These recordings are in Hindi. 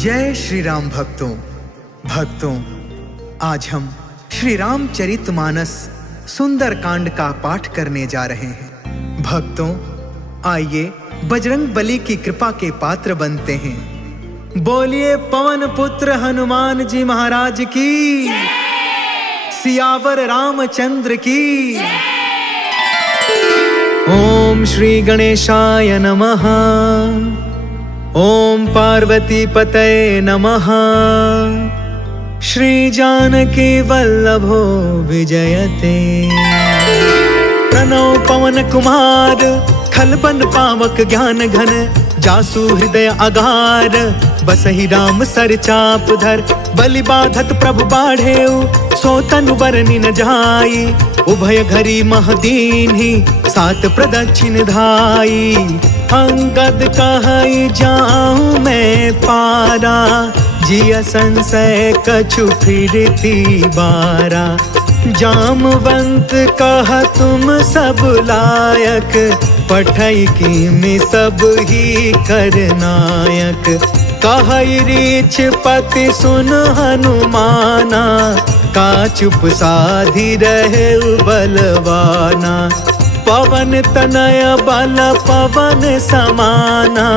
जय श्री राम भक्तों, आज हम श्री रामचरितमानस सुंदर कांड का पाठ करने जा रहे हैं। भक्तों, आइए बजरंग बली की कृपा के पात्र बनते हैं। बोलिए पवन पुत्र हनुमान जी महाराज की, सियावर रामचंद्र की। ओम श्री गणेशाय नमः। ओम पार्वती पतये नमः। श्री जानकी वल्लभो विजयते। प्रणव पवन कुमार, खलबन पावक ज्ञान घन। जासु हृदय अगार, बसहि राम सर चाप धर। बलि बाधत प्रभु बाढ़ेउ, सो तनु बरनि न जाई। उभय घरी महदीन्हि, सात प्रदक्षिण धाई। अंगद कहई जाऊं मैं पारा, जिया संशय कछु फिरती बारा। जामवंत कह तुम सब लायक, पठई की में सब ही करनायक। कहई रीछ पति सुन हनुमाना, का चुप साधी रहे बलवाना। पवन तनय बल पवन समाना,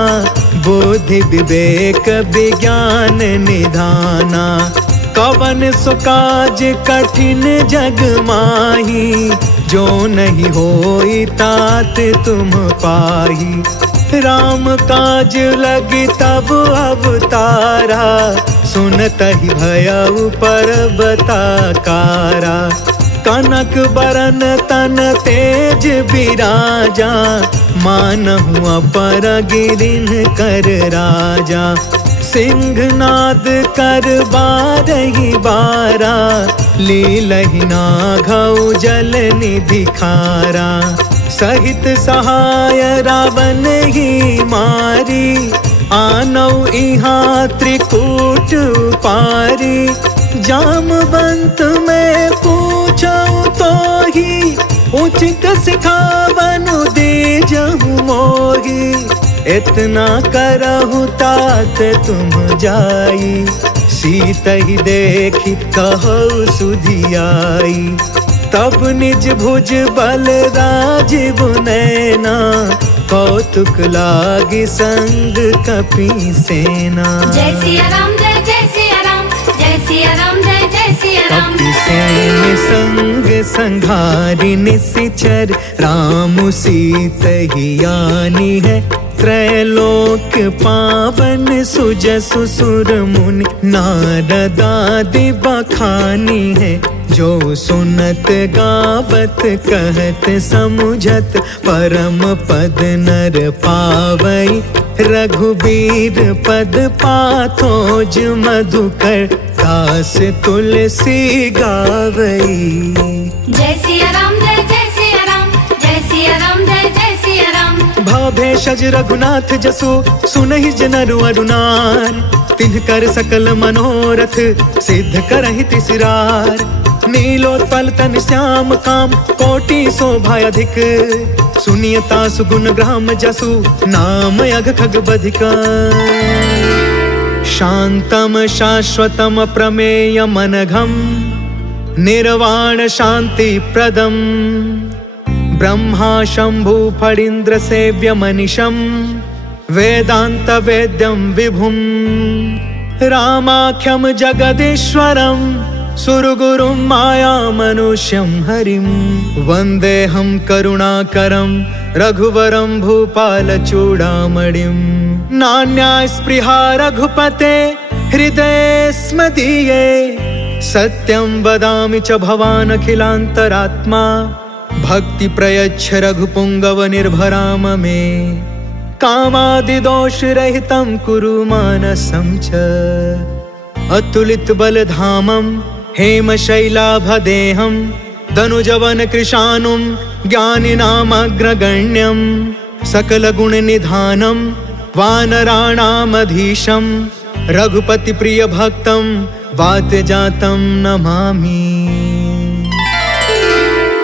बुद्धि विवेक विज्ञान निधाना। कवन सुकाज कठिन जग माही, जो नहीं होई तात तुम पाही। राम काज लगी तब अवतारा, सुनतहि भयउ पर्वताकारा। कनक बरन तन तेज बिराजा, मानहु अपर गिरिन कर राजा। सिंहनाद कर बारहि बारा, लीलहि नाघउ जल निधि खारा। सहित सहाय रावण ही मारी, आनौ इहाँ त्रिकूट पारी। जामवंत में पूछऊ तो ही, उचित सिखावन दीजहु मोही। इतना करहु तात तुम जाई, सीत ही देखी कहु सुधियाई। तब निज भुज बल राजीव नैना, कौतुक लागी संग कपि सेना। जय सिया राम, जय सिया राम, जय सिया राम, जय सिया राम। कपि सेन संग संघारि निशिचर, राम सीत ही यानी है। त्रैलोक पावन सुजसु सुर मुनि, नारद आदि बखानी है। जो सुनत गावत कहत समुझत, परम पद नर पावई। रघुबीर पद पाथोज मधुकर, दास तुलसी गावई। जय सिया राम, जय सिया राम, जय सिया राम, जय सिया राम। भव भेषज रघुनाथ जसु, सुनहि जनरु अरुनार। तिन्ह कर सकल मनोरथ, सिद्ध करहि तिसरार। नीलोत्पल तन श्याम काम, कोटि शोभा अधिक। सुनियता सुगुण ग्राम जसु, नाम अघ खग बधिका। शांतम शाश्वतम प्रमेय मनघम, निर्वाण शांति प्रदम। ब्रह्मा शंभु फणीन्द्र सेव्य मनीषम, वेदांत वेद्यम विभुम। रामाख्यम जगदीश्वरम, सुरगुरुम माया मनुष्यम हरिम। वंदेहम करुणाकरम, रघुवरम भूपाल चूड़ामणिम। नान्या स्पृहा रघुपते, हृदये स्मदीये। सत्यं वदामि च भवान् अखिलान्तरात्मा, भक्ति प्रयच्छ रघुपुंगव निर्भराम मे। कामादि दोष रहितं कुरु मानसं च, अतुलित बलधामं हेम शैलाभदेहं। दनुजवन कृशानुं, ज्ञानिनामग्रगण्यं। सकल गुण निधानं, वानराणामधीशं। रघुपति प्रिय भक्तं, वात जातं नमामि।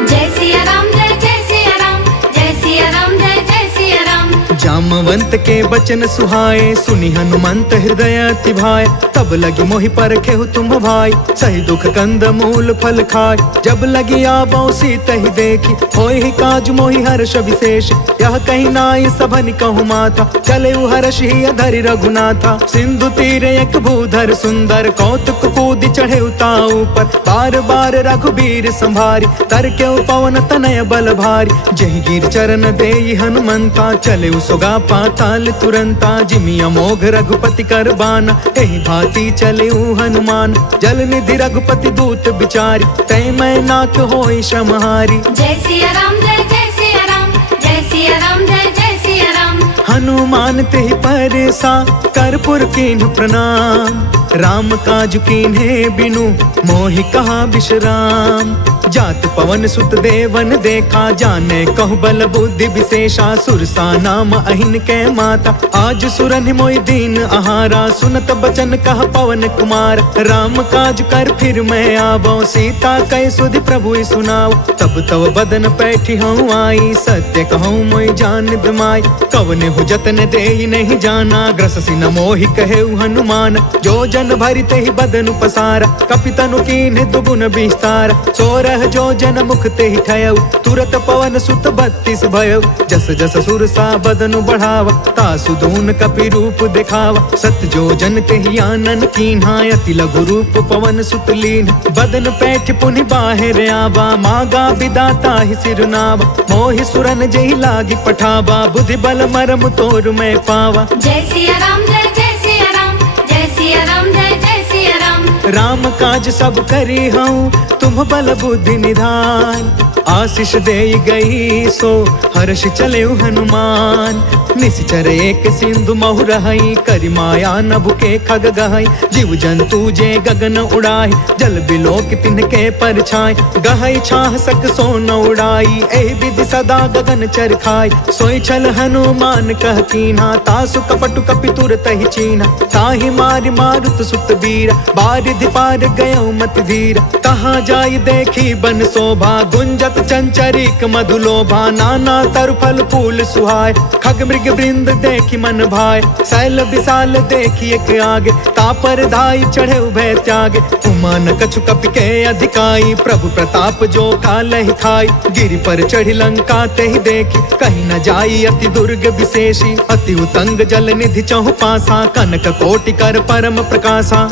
जय सिया राम, जय सिया राम, जय सिया राम, जय सिया राम। जामवंत के बचन सुहाए, सुनि हनुमंत हृदय अति भाए। तब लगी मोहि परखेहु तुम भाई, सही दुख कंद मूल फल खाए। जब लगी आबो सीतहि देखी, होय ही काज मोहि हर्ष विशेष। यह कहीं नाई सभनि कहु माथा, चले हर्ष ही अधरि रघुनाथा। सिंधु तीर एक भूधर सुंदर, कौतुक कूदि चढ़े ताऊ पर। बार बार रघुबीर संभारी, तर के पवन तनय बल भारी। जहि गिर चरण देई हनुमंता, चले सोगा पाताल तुरंता। जिमि अमोघ रघुपति कर बाना, एहि भांति चले हनुमान। जल निधि रघुपति दूत बिचारी, तै मैं नाथ होई श्रमहारी। जय सिया राम जय जय सिया राम, जय सिया राम जय जय सिया राम। हनुमान तेहि परसा, कर्पूर कीन्ह प्रणाम। राम काज कीन्हे बिनु, मोहि कहा विश्राम। जात पवन सुत देवन देखा, जाने कहु बल बुद्धि विशेषा। सुरसा नाम अहिन के माता, आज सुरनि मोहि दीन आहारा। सुनत बचन कह पवन कुमार, राम काज कर फिर मैं आवो। सीता कै सुधि प्रभु सुनाओ, तब तब बदन पैठी हूँ आई। सत्य कहूँ मोहि जान बिमाई, कवने हु जतन देहि नहीं जाना। ग्रससि न मोहि कहे हनुमान, जो जन भरि तेहि बदनु पसारा। कपितनु कीन्हे दुगुन विस्तार, सोरह जो जन मुख तेहि ठयउ। तुरत पवन सुत 32 भयउ, जस जस सुरसा बदनु बढ़ावा। तासु दून कपि रूप दिखावा, सत जो जन तेहि आनन कीन्हा। अति लघु रूप पवन सुत लीन्ह, बदन पैठ पुनि बाहिर आवा। मागा विदाता ही सिरनावा, मोहि सुरन जेहि लागी पठावा। बुद्धि बल मरम तोर मैं पावा। जय सिया राम जय जय सिया राम, जय सिया राम जय जय सिया राम। राम काज सब करी हूँ, तुम बल बुद्धि निधान। आशीष दे गई सो, हर्ष चले हनुमान। निश्चर एक सिंधु महु रहई, करि माया नभु के खग गहई। जीव जंतु जे गगन उड़ाई, जल बिलोक तिनके परछाई। गहई छाह सक सो न उड़ाई, एहि विधि सदा गगन चर खाई। सोई छल हनुमान कह कीन्हा, तासु कपटु कपि तुरत ही चीन्हा। ताहि मारि मारुत सुत वीरा, बारिधि पार गयो मति धीरा। कहाँ जाई देखी बन शोभा, गुंजत चंचरिक मधुलोभा। नाना तरु फल फूल सुहाय, खग मृग वृंद देखी मन भाय। शैल विशाल देखी एक आगे, तापर धाई चढ़े उभय त्यागे। उमान कछु कपि के अधिकाई, प्रभु प्रताप जो कालहि खाई। गिरि पर चढ़ी लंका तेहि देखी, कहीं न जाई अति दुर्ग विशेषी। अति उतंग जल निधि चहु पासा, कनक कोटि कर परम प्रकाशा।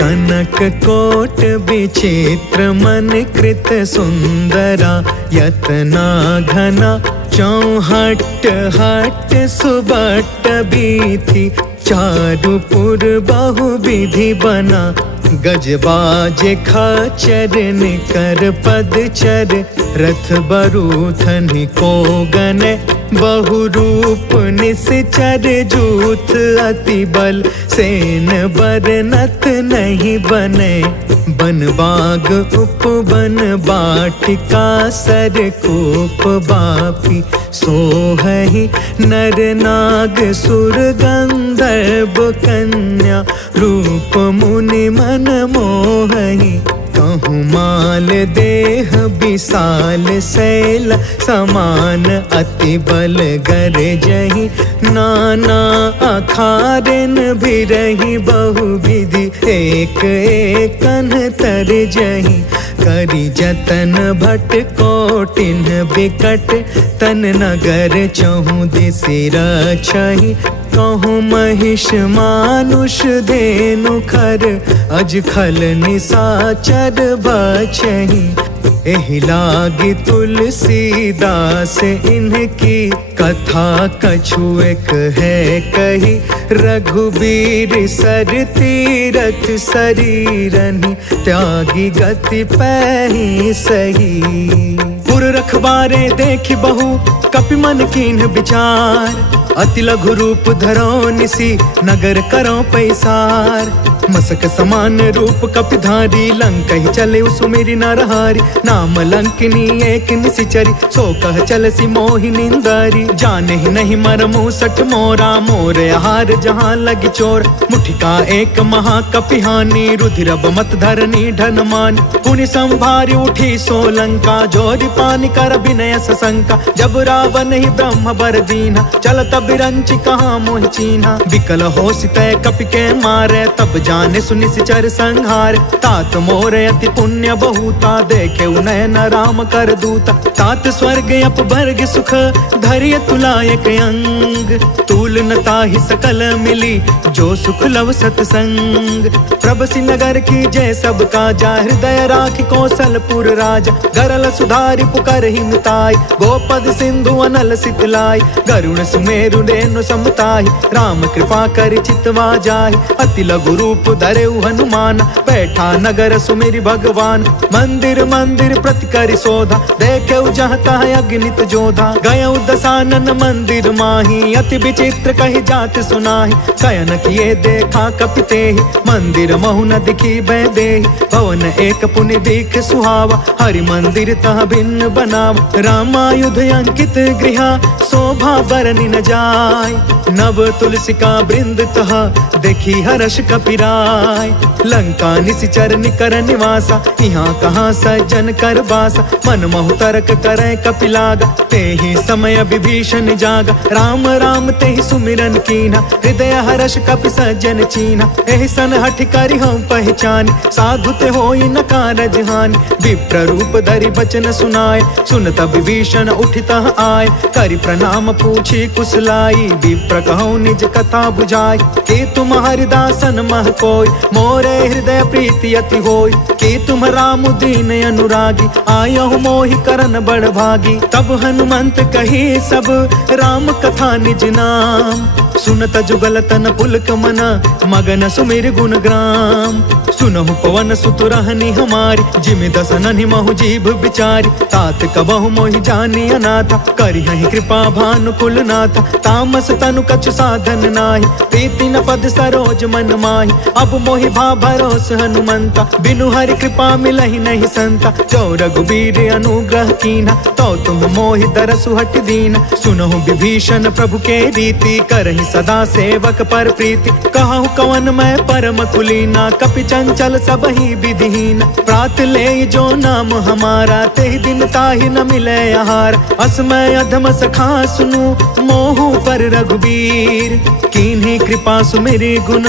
कनक कोट विचित्र मन कृत सुंदरा। यतना घना चौहट हट सुबट बीथी। चारु पुर बहु विधि बना, गजबाज खचर निकर पदचर। रथ बरूथन को गने, बहु रूप निश्चर जूथ। अति बल सेन बरनत नहीं बने, बन बाग उपवन बाटिका। सर कूप बापी सोहहि, नर नाग सुर गंधर्व कन्या। रूप मुनि मन मोहहि, कहूँ माल देह विशाल शैल समान। अति बल गरजहि, नाना अखारन भिरहि। बहु विधि एक एकन तरजहि, करि जतन भट कोटिन बिकट। तन नगर चहु दिसि रछहि, कहूँ महिष मानुष धेनु खर। अज खल निसाचर बछहि, एहि लागी तुलसीदास इनकी। कथा कछु एक है कही, रघुबीर सर तीरथ शरीरनि। त्यागी गति पैहि सही, पुर रखवारे देखि बहु कपि मन कीन्ह विचार। अति लघु रूप धरो निसी, नगर करो पैसार। मसक समान रूप कपिधारी, लंकहि चले सुमिरि नरहारी। नाम लंकिनी एक निशिचरी, सो कह चलसी मोहि निंदारी। जाने ही नहीं मरमु सठ मोरा, मोर आहार जहाँ लगी चोर। मुठिका एक महाकपिहानी, रुधिर मत धरनी ढन मान। पुनि संभारी उठी सो लंका, जोरि पानी कर विनय सशंका, जब रावण ही ब्रह्म बर दीना, चलत बिरंच कहाँ मोह चीन्हा। विकल हो सितय कपि के मारे, तब जाने सुनि सिचर संहार। तात मोर अति पुण्य बहुता, देखे उनयन राम कर दूता। तात स्वर्ग अपवर्ग सुख, धैर्य तुलायक अंग। तूल न ताहि सकल मिली, जो सुख लव सतसंग। प्रभसि नगर की जय सब काजा, हृदय राखि कौशलपुर राजा। गरल सुधारि पुकर ही मिताई, गोपद सिंधु अनल सितलाई। गरुण सुमेरु रेणु समताहि, राम कृपा कर चितवा जाहि। अति लघु रूप धरेउ हनुमान, बैठा नगर सुमिरि भगवान। मंदिर मंदिर प्रति करि शोधा, देखेउ जहाँ तहाँ अगणित जोधा। गयउ दसानन मंदिर माही, अति विचित्र कहि जात सुनाहि। शयन किए देखा कपि तेहि, मंदिर महु न दिखी देहि। भवन एक पुनि दीख सुहावा, हरि मंदिर तह भिन्न बनावा। रामायुध अंकित गृहा, शोभा बरनि न जाय। नव तुलसिका वृंद तह, देखी हर्ष कपिराय। लंका निशिचर निकर निवासा, यहाँ कहाँ सज्जन कर बासा। मन महु तर्क करे कपिलागा, तेहि समय विभीषण जागा। राम राम तेहि सुमिरन कीन्हा, हृदय हर्ष कपि सज्जन चीन्हा। एहि सन हठि करि हम पहचानी, साधु ते होई न कारज हानि। विप्र रूप धरि बचन सुनाए, सुनत विभीषण उठितः आए। करि प्रणाम पूछी कुशलाई, विप्र कहौ निज कथा बुझाई। कि तुम हरिदासन मह कोई, मोरे हृदय प्रीति अति होई। कि तुम राम दीन अनुरागी, आयहु मोहि करन बड़ भागी। तब हनुमंत कही सब, राम कथा निज नाम। सुनत जुगल तन पुलक मन, मगन सुमिर गुण ग्राम। सुनहु पवन सुत रहनी हमारी, जिमि दसन महु जीभ बिचारी। तात कबहु मोहि जानी अनाथा, करिहहि कृपा भानुकुल नाथा। तामस तनु कछु साधन नाही, प्रीति न पद सरोज मन माही। अब मोहि भा भरोस हनुमंता, बिनु हरि कृपा मिलहि नहीं संता। जो रघुबीर अनुग्रह कीन्हा, तो तुम मोहि दरसु हट दीना। सुनहु विभीषण प्रभु के रीति, करहि सदा सेवक पर प्रीति। कहु कवन मैं परम कुलीना, कपि चंचल सबहि विधिहीन। प्रात ले जो नाम हमारा, तेहि दिन ताहि न मिले आहार। असमय अधम सखा सुनु, मोहु पर रघुबीर। कीन्ही कृपा सुमिरि गुण,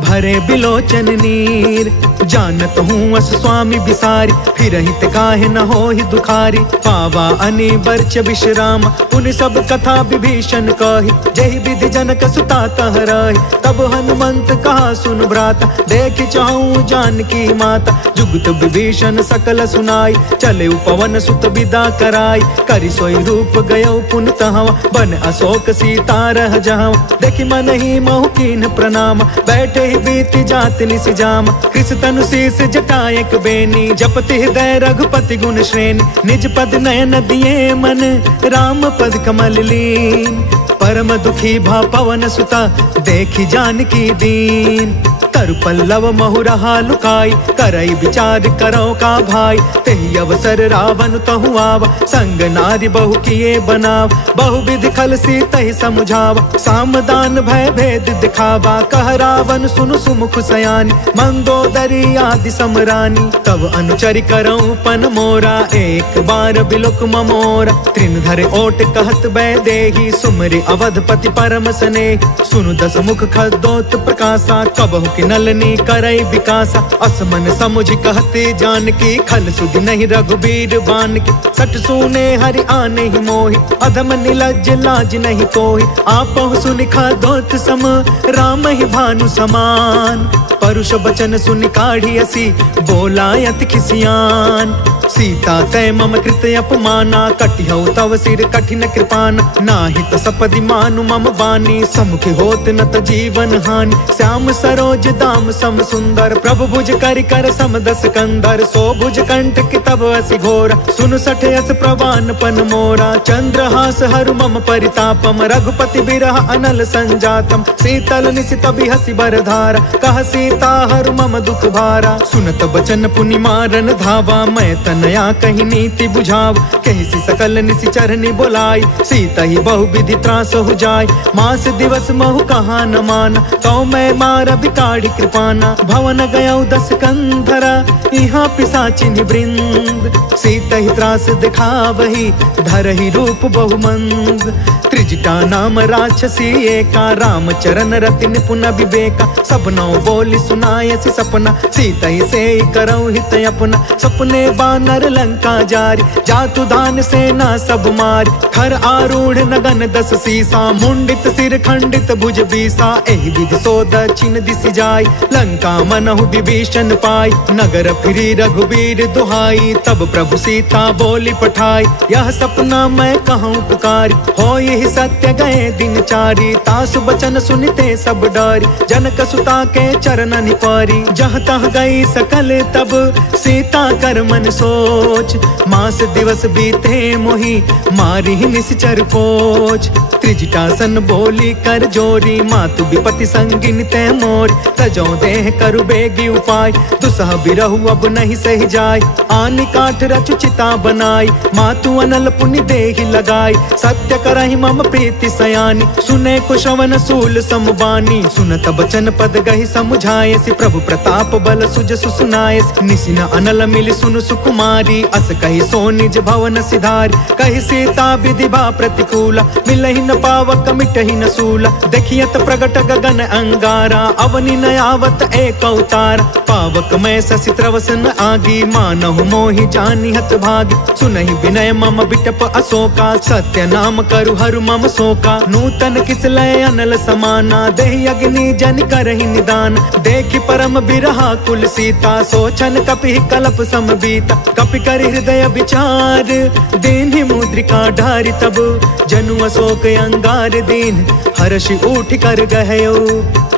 भरे बिलोचन नीर। जानत हूँ अस स्वामी बिसारी, फिर हित काहे न होहि दुखारी। पावा अनि बर्च विश्राम, पुनि सब कथा विभीषण कही। जहि विधि जनक सुता तह रही, तब हनुमंत कहा सुन भ्राता। देखि चाहूँ जानकी माता, जुगत विभीषण सकल सुनाई। चले पवन सुत विदा कराई, करि सोई रूप गयौ पुन तहवा। बन अशोक सीता रह जावा, देखि मन ही महु कीन्ह प्रणाम। बैठे ही बीति जात निस जामा, कृष तनु शीस जटायक बेनी। जपति हृदय रघुपति गुण श्रेणी, निज पद नयन दिए मन, राम पद कमल लीन। परम दुखी भा पवन सुता, देखी जानकी दीन। तरु पल्लव महु रहा लुकाई, करई विचार करो का भाई। तेहि अवसर रावण तहु आवा, संग नारी बहु किए बनाव। बहु विधि खल सीतहि समझावा, सामदान भय भेद दिखावा। कह रावण सुनु सुमुख सयानी, मंदोदरी आदि समरानी। तब अनुचरि करौ पन मोरा, एक बार बिलुक ममोरा। तृण धरे ओट कहत बैदेही, सुमरि अवधपति परम स्नेह। सुनु दस मुख खद्दोत प्रकाशा, कबहु नलनी करई विकासा। असमन समुझ कहते जानकी, खल सुधि नहीं रघुबीर बान की। सट सुने हरि आने ही मोहि, अधम निलज्ज लाज नहीं कोहि। आपहु सुनि खद्दोत सम, राम ही भानु समान। परुष बचन सुनि काढ़ी असी, बोला अति खिसियान। सीता तय मम कृत अपमाना, कटिहौ तव सिर कठिन कृपाना। नाहित सपदि मानु मम बानी, समुख होत न त जीवन हानि। श्याम सरोज दाम सम सुंदर, प्रभु भुज करि कर सम दस कंधर। सो भुज कंठ की तब असि घोरा, सुन सठ यस प्रवान पन मोरा। चंद्रहास हरु मम परितापम, रघुपति बिरह अनल संजातम। शीतल निशित बिहसि बरधारा, कह सीता हरु मम दुख भारा। सुनत बचन पुनि मारन धावा, मैं तन नया कही नीति बुझाव, कही सी सकल निसी चरनी बोलाई, सीता ही बहु विधि त्रास हो जाय। मास दिवस महु कहा न माना, तो मैं मार बिकाड़ी कृपाना। भवन गया 10 कंधरा, यहाँ पिशाचिनी वृंद, सीता ही त्रास दिखावही, धरहि रूप बहुमंद। त्रिजटा नाम राक्षसी एका, राम चरण रति निपुण विवेका। सपनों बोली सुनायसी सपना, सीता ही से करऊ हित अपना। सपने बानर लंका जारी, जातु दान सेना सब मारी। खर आरूढ़ नगन 10 सीसा, मुंडित सिर खंडित भुज बीसा। एहि विधि सो दक्षिण दिशि जाय, लंका मनहु विभीषण पाय। नगर फिरी रघुवीर दुहाई, तब प्रभु सीता बोली पठाई। यह सपना मैं कहूँ पुकारी, हो यही सत्य गए दिन चारी। तासु बचन सुनते सब डरी, जनक सुता के चरण निपारी। जहाँ तहाँ गई सकल तब सीता कर मन सोच, मास दिवस बीते मोही मारी निश्चर पोच। त्रिजटासन बोली कर जोरी, मातु विपति संगिन ते मोर। तजो देह करु बेगी उपाय, दुसह बिरहु अब नहीं सही जाय। आनि काठ रचु चिता बनाई, मातु अनल पुनि देहि लगाई। सत्य करहि मम प्रीति सयानी, सुने को श्रवण सूल समबानी। सुनत बचन पद गहि समुझाए, सि प्रभु प्रताप बल सुज सुनाए। निसिन अनल मिल सुनु सुकुमारी, अस कहि सो निज भवन सिधारी। कहि सीता विधि बा प्रतिकूला, मिलहि न पावक मिटहि न सूला। देखियत प्रगट गगन अंगारा, अवनि न आवत एक अवतार। पावक मैं शशि त्रवस न आगी, मानहु मोहि जानि हत भागी। सुनहि विनय मम बिटप अशोका, सत्य नाम करु हरु मम शोका। नूतन किस लय अनल समाना, देहि अग्नि जन करहि निदान। देखि परम बिरहा कुल सीता, सोचन कपि कलप सम बीता। कपि कर हृदय विचार, दीन्हि मुद्रिका ढारि तब। जनु अशोक अंगार दीन, हर्षि उठ कर गहयो।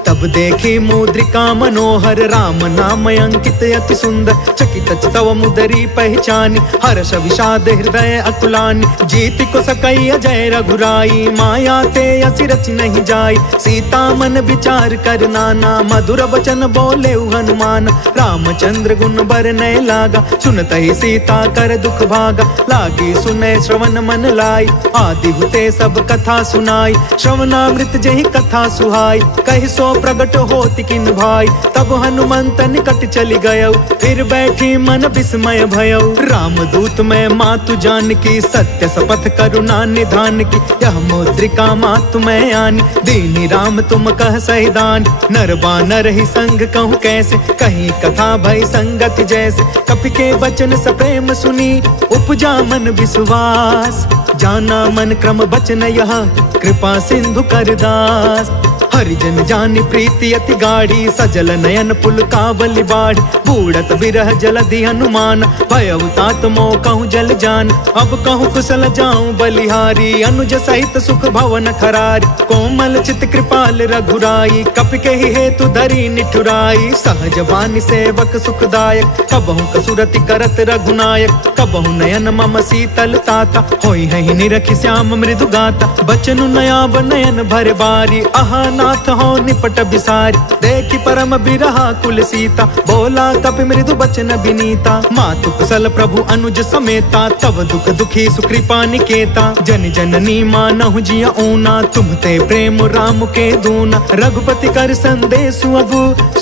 तब देखी मुद्रिका मनोहर, राम नाम अंकित अति सुंदर। चकित तव मुदरी पहचानी, हर्ष विषाद हृदय अकुलानी। जीत को सकई अजय रघुराई, माया ते असि रच नहीं जाई। सीता मन विचार कर नाना, मधुर वचन बोले हनुमान। रामचंद्र गुण बरनय लागा, सुनत ही सीता कर दुख भागा। लागी सुनय श्रवण मन लाई, आदि हुते सब कथा सुनाई। श्रवणामृत जहि कथा सुहाई, कहि सो प्रगट होति किन भाई। तब हनुमंत निकट चली गयो, फिर बैठी मन विस्मय भयो। राम दूत में मातु जान की, सत्य शपथ करुणा निधान की। यह मुद्रिका मातु में आनी, दीनी राम तुम कह सहिदान। नर बानर ही संग कहूँ कैसे, कहीं कथा भई संगत जैसे। कपि के वचन सप्रेम सुनी, उपजा मन विश्वास। जाना मन क्रम बचन यह, कृपा सिंधु कर दास। हरिजन जानि प्रीति अति गाढ़ी, सजल नयन पुलकावली बाढ़। बूढ़त बिरह जलधि हनुमान, भयउ तात मोह कहूँ जल जान। अब कहूँ कुशल जाऊं बलिहारी, अनुज सहित सुख भवन खरारी। कोमल चित कृपाल रघुराई, कपि के ही हेतु धरी निठुराई। सहज वाणी सेवक सुखदायक, कबहु कसुरति करत रघुनायक। कबहु नयन मम शीतल ताता, होई है निरखि श्याम मृदु गाता। बचनु नयाब नयन भर बारी, आहा नाथ हो निपट बिसारी। देखि परम बिरहा कुल सीता, बोला कपि मृदु बचन बिनीता। मातु कुशल प्रभु अनुज समेता, तब दुख दुखी सुकृपा निकेता। जन जननी मानहु जिया ऊना, तुम ते प्रेम राम के दूना। रघुपति कर संदेशु अब,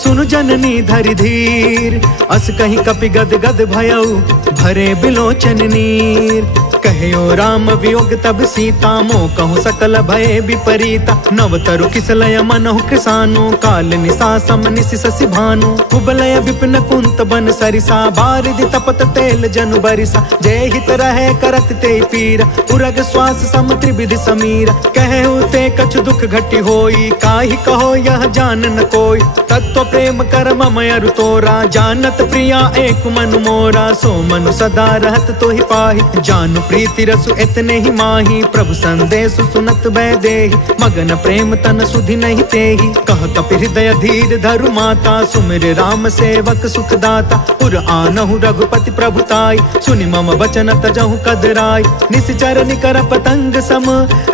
सुनु जननी धरि धीर। अस कहीं कपि गद गद भयउ, भरे बिलोचन नीर। कहो राम वियोग तब सीता, मोह कहूँ सकल भय विपरीता। नव तरु किसलय मनहु कृसानु, काल निशा सम निशि शशि भानु। कुबलय विपिन कुंत बन सरिसा, बारिधि तपत तेल जनु बरिसा। जय हित रहे करत ते पीरा, उरग श्वास सम त्रिविधि समीरा। कहु ते कछु दुख घटी होई, काहि कहो यह जान न कोई। तत्व प्रेम कर मम अरु तोरा, जानत प्रिया एक मनु मोरा। सो मनु सदा रहत तो ही पाहि, जानु प्रीति रसु इतने ही माही। प्रभु संदेश सुनत भय देहि, मगन प्रेम तन सुधि नहीं तेहि। कह कपि हृदय धीर धरु माता, सुमिर राम सेवक सुखदाता। उर आनहु रघुपति प्रभुताई, सुनि मम बचन तजहु कदराई। निश्चर निकर पतंग सम,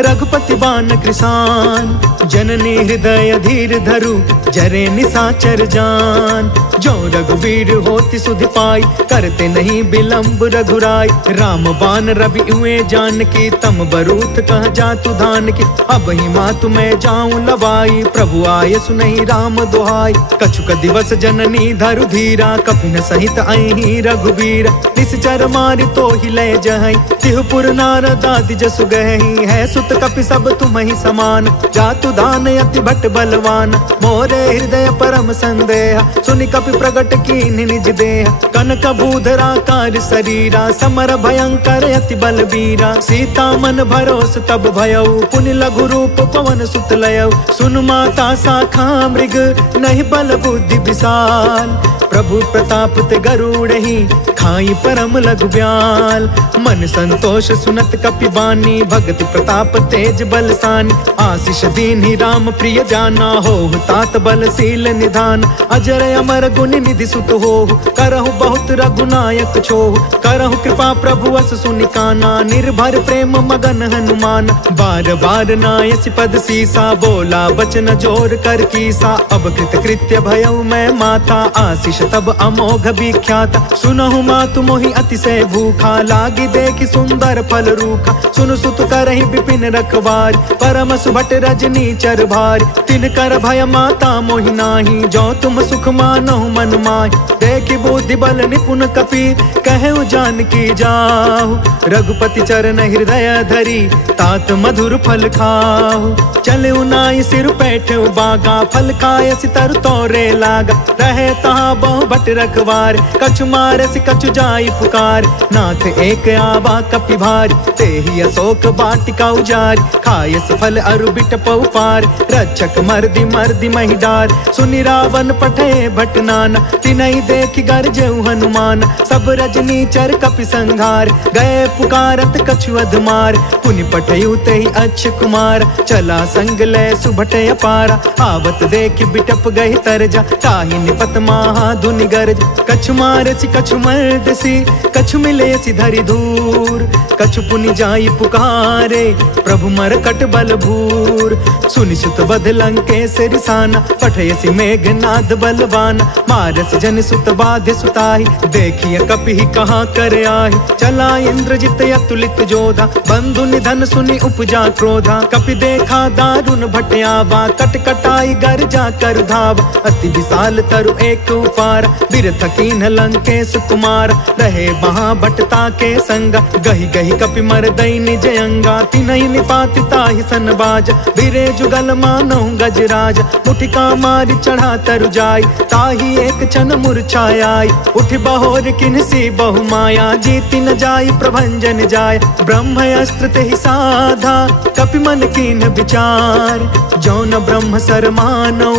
रघुपति बान कृसान। जननी हृदय धीर धरु, जरे निशाचर जान। जो रघुवीर होति सुधि पाई, करते नहीं विलंब रघुराई। राम बान रवि हुए जानकी, तम बरूथ कह जातु धान की। अब ही मातु मैं जाऊं लवाई, प्रभु आय सुनहि राम दुहाई। कछुक दिवस जननी धरु धीरा, कपिन सहित अहि रघुवीर। निश्चर मारि तो ही लय जहई, तिहुपुर नारद आदि जसु गहई। है सुत कपि सब तुम्हि समान, जातु दान अति भट बलवान। मोरे हृदय परम संदेह, सुनि कपि प्रगट कीन्हि निज देह। कनक भूधरा कार शरीरा, समर भयंकर अति बलबीरा। सीता मन भरोस तब भयउ, पुनि लघु रूप पवन सुत लयउ। सुन माता शाखा मृग, नहीं बल बुद्धि विशाल। प्रभु प्रताप ते गरुड़हि, खाई परम लघु ब्याल। मन संतोष सुनत कपि बानी, भगति प्रताप तेज बलसानी। आशीष दीन्हि राम प्रिय जाना, होहु तात बलशील निधान। अजर अमर गुण निधि सुत होहु, करहु बहुत रघुनायक छोहु। करहु कृपा प्रभु अस सुनि काना, निर्भर प्रेम मगन हनुमान। बार बार नायसि पद सीसा, बोला बचन जोर कर कीसा। अब कृत कृत्य भयउ मैं माता, आशीष तब अमोघ विख्याता। सुनहु मातु मोहि अतिशय भूखा, लागी देखि सुंदर फल रूखा। सुन सुत करहि विपिन रखवार, परम सुभट रजनी चर भार। तिन कर भय माता मोहि नाही, जो तुम सुख मानहु मन माहि। देखि बुद्धि बल निपुण कपि, कहु जानकी जाहु। रघुपति चरण हृदय धरी, तात मधुर फल खाहु। चलउ नाई सिर बैठउ बागा, फल खाय सितर तोरे लागा। रहे तहाँ बहु भट रखवार, कछु मारसि कछु जाई पुकार। नाथ एक आवा कपि भारी, तेहि अशोक वाटिका उजारी। खायस फल अरु बिटपउ पार, रक्षक मर्दि मर्दि महि डार। सुनि रावण पठे भट नाना, तिनहि देखि गरजेउ हनुमान। सब रजनी चर कपि संघार, गए पुकारत कछु अधमार। पुनि पठयु तेहि अक्ष कुमार, चला संग लय सुभट अपारा। आवत देखि बिटप गहि तरजा, ताहि निपत महा धुनि गरज। कछु मारसि कछु मर्दसि, कछु मिलेसि धरि धूर। कछु पुनि जाई पुकारे, प्रभु मरकट बल भूर। सुनि सुत बध लंकेश रिसाना, पठयसि मेघनाद बलवान। मारस जन सुत बाधे सुताहि, देखिय कपि कहाँ कर आहि। चला इंद्रजित अतुलित जोधा, बंधु निधन सुनि उपजा क्रोधा। कपि देखा दारुण भट आवा, कटकटाई गर्जा कर धावा। अति विशाल तरु एक उपारा, बिरथ कीन्ह लंकेश कुमार। रहे वहाँ भटता के संगा, गहि गहि कपि मरदई निज अंगा। तिनहि निपाति ताहि सन बाजा, बिरे जुगल मानहु गजराज। मुठिका मारि चढ़ा तरु जाई, ताहि एक क्षण मूर्छाई। उठ बहोर किन्हसी बहु माया, जीति न जाई प्रभंजन जाय। ब्रह्म अस्त्र तेहि साधा, कपि मन कीन्ह विचार। जौन ब्रह्म सर मानौ,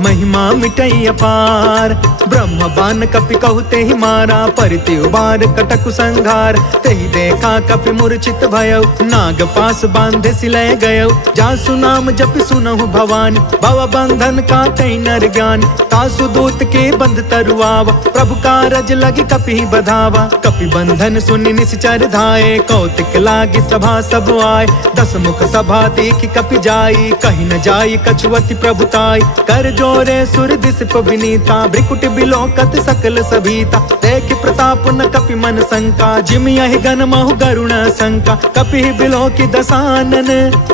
महिमा मिटई अपार। ब्रह्म बान कपि कहु तेहि मारा, परिति उबार कटकु संघार। तेहि देखा कपि मूर्छित भयउ, नाग पास बांधे सिलय गयउ। जासु नाम जपि सुनहु भवानी, भव बंधन काटई नर ज्ञानी। तासु दूत के बंध तरुआवा, प्रभु कारज लगी कपि बधावा। कपि बंधन सुनि निश्चर धाये, कौतिक लागी सभा सब आए। दस मुख सभा देखि कपि जाई, कहि न जाई कछुअति प्रभुताई। कर जोरे सुर दिसप विनीता, भ्रिकुट बिलोकत सकल सभीता। देखि प्रताप न कपि मन शंका, जिम यहि गन महु गरुण शंका। कपि बिलोकि दसानन,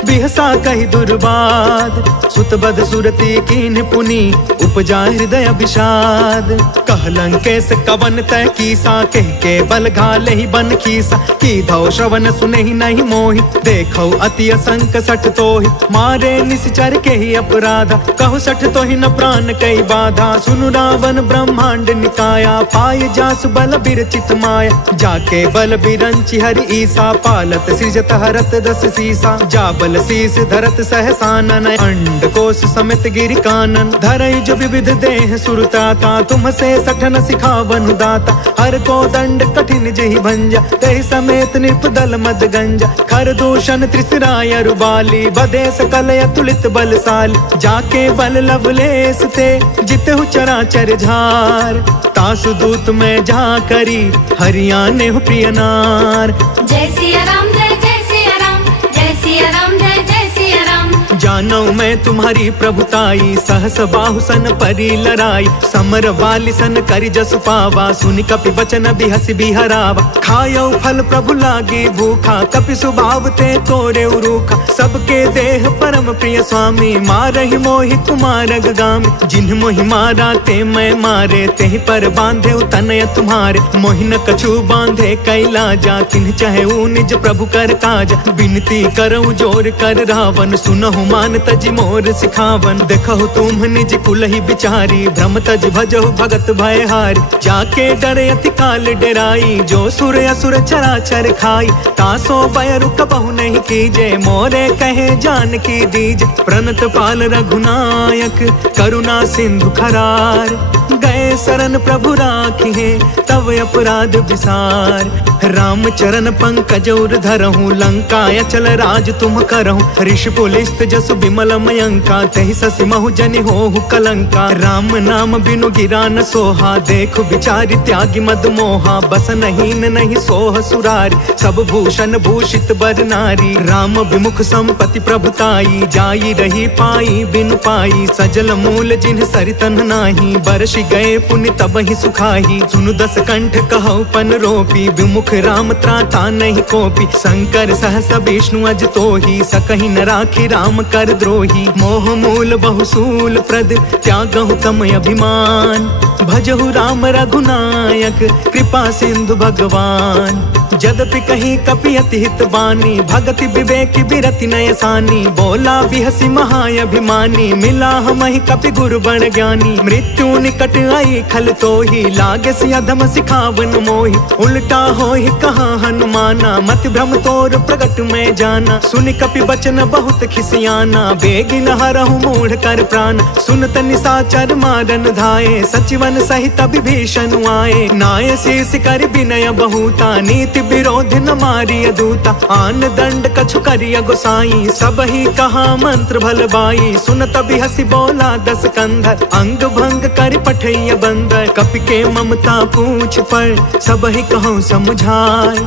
बिहसा कहि दुर्बाद। सुत बध सुरति कीन्ह पुनि, उपजा हृदय विषाद। कह लंकेश कवन तय कीसा, कह के बल घाले ही बन खीसा। की धौ श्रवण सुनहि नहीं मोहि, देखौ अति असंक सठ तोहि। मारे निश्चर के ही अपराधा, कहु सठ तोहि न प्राण कई बाधा। सुनु रावण ब्रह्मांड निकाया, पाय जासु बल बिरचित माया। जाके बल बिरंचि हरि ईसा, पालत सृजत हरत दस सीसा। जा बल शीस धरत सहसानन, अंड कोश समित गिरि कानन। धरई जो विविध देह सुरता का, तुम से कठन सिखावन दाता। हर को दंड कठिन जहि भंजा, तहि समेत नृप दल मद गंजा। खर दूषण त्रिसराय रुबाली, बधे सकल अतुलित बलशाली। जाके बल लवलेस थे, जितहु चराचर झार। तासु दूत में जा करी, हरियाणे हो प्रिय नार। जय सिया राम जय जय सिया राम, जय सिया राम जय जय सिया राम। जानो मैं तुम्हारी प्रभुताई, सहस बाहु सन परी लराई। समर वाली सन करि जसु पावा, सुनि कपि वचन बिहसि बिहरावा। खायो फल प्रभु लागी भूखा, कपि सुभाव ते तोरे उरूखा। सबके देह परम प्रिय स्वामी, मारहि मोहि कुमार गामी। जिन्ह मोहि मारा ते मैं मारे, तेहि पर बांधे तनय तुम्हारे। मोहि न कछु बांधे कैलाजा, किन्ह चाहे निज प्रभु कर काजा। बिनती करऊं जोर कर रावण, सुनहु मान तज मोर सिखावन। देखहु तुम निज कुलहि बिचारी, भ्रम तज भजहु भगत भयहारी। जाके डरे अति काल डराई, जो सुर असुर चराचर खाई। तासो बयरु कबहु नहीं कीजे, मोरे कहे जान की दीज। प्रणत पाल रघुनायक, करुणा सिंधु खरार। गए शरण प्रभु राखी है, तब अपराध विसार। राम चरण पंकज उर धरहूँ, लंका अचल राज तुम करहूँ। ऋषि पुलिस्त जसु विमल मयंका, तहि ससि महु जनि होहु कलंका। राम नाम बिनु गिरा न सोहा, देखु बिचारी त्यागी मद मोहा। बस नहीं सोह सुरारी, सब भूषण भूषित बर नारी। राम विमुख संपत्ति प्रभुताई, जाई रही पाई बिनु पाई। सजल मूल जिन्ह सरितन नाही, बरसि गए पुण्य तब ही सुखाही। सुनु दस कंठ कहौ पन रोपी, विमुख राम त्राता नहीं कोपी। शंकर सहस विष्णु अज तोही, सकहि न राखी राम कर द्रोही। मोह मूल बहुसूल प्रद, त्यागहु तम अभिमान। भजहु राम रघुनायक, कृपा सिंधु भगवान। जदपि कहीं कपि अति हित बानी, भगति विवेक बिरति नय सानी। बोला बिहसी महाअभिमानी, मिला हमहि कपि गुरु बड़ ज्ञानी। मृत्यु निकट आई खल तोही, लागे सि अधम सिखावन मोही। उल्टा होहि कहाँ हनुमाना, मति भ्रम तोर प्रगट में जाना। सुनि कपि बचन बहुत खिसियाना, बेगिन हरहु मूढ़ कर प्राण। सुनत निशाचर मारन धाये, सचिवन सहित विभीषण आए। नाय शीस कर विनय बहुता, नीति विरोध न मारिय दूता। आन दंड कछु करिय गोसाई, सब ही कहा मंत्र भल बाई। सुनत बिहसि बोला दस कंधर, अंग भंग कर पठैय बंदर। कपि के ममता पूछ पर, सब ही कहूँ समझाय।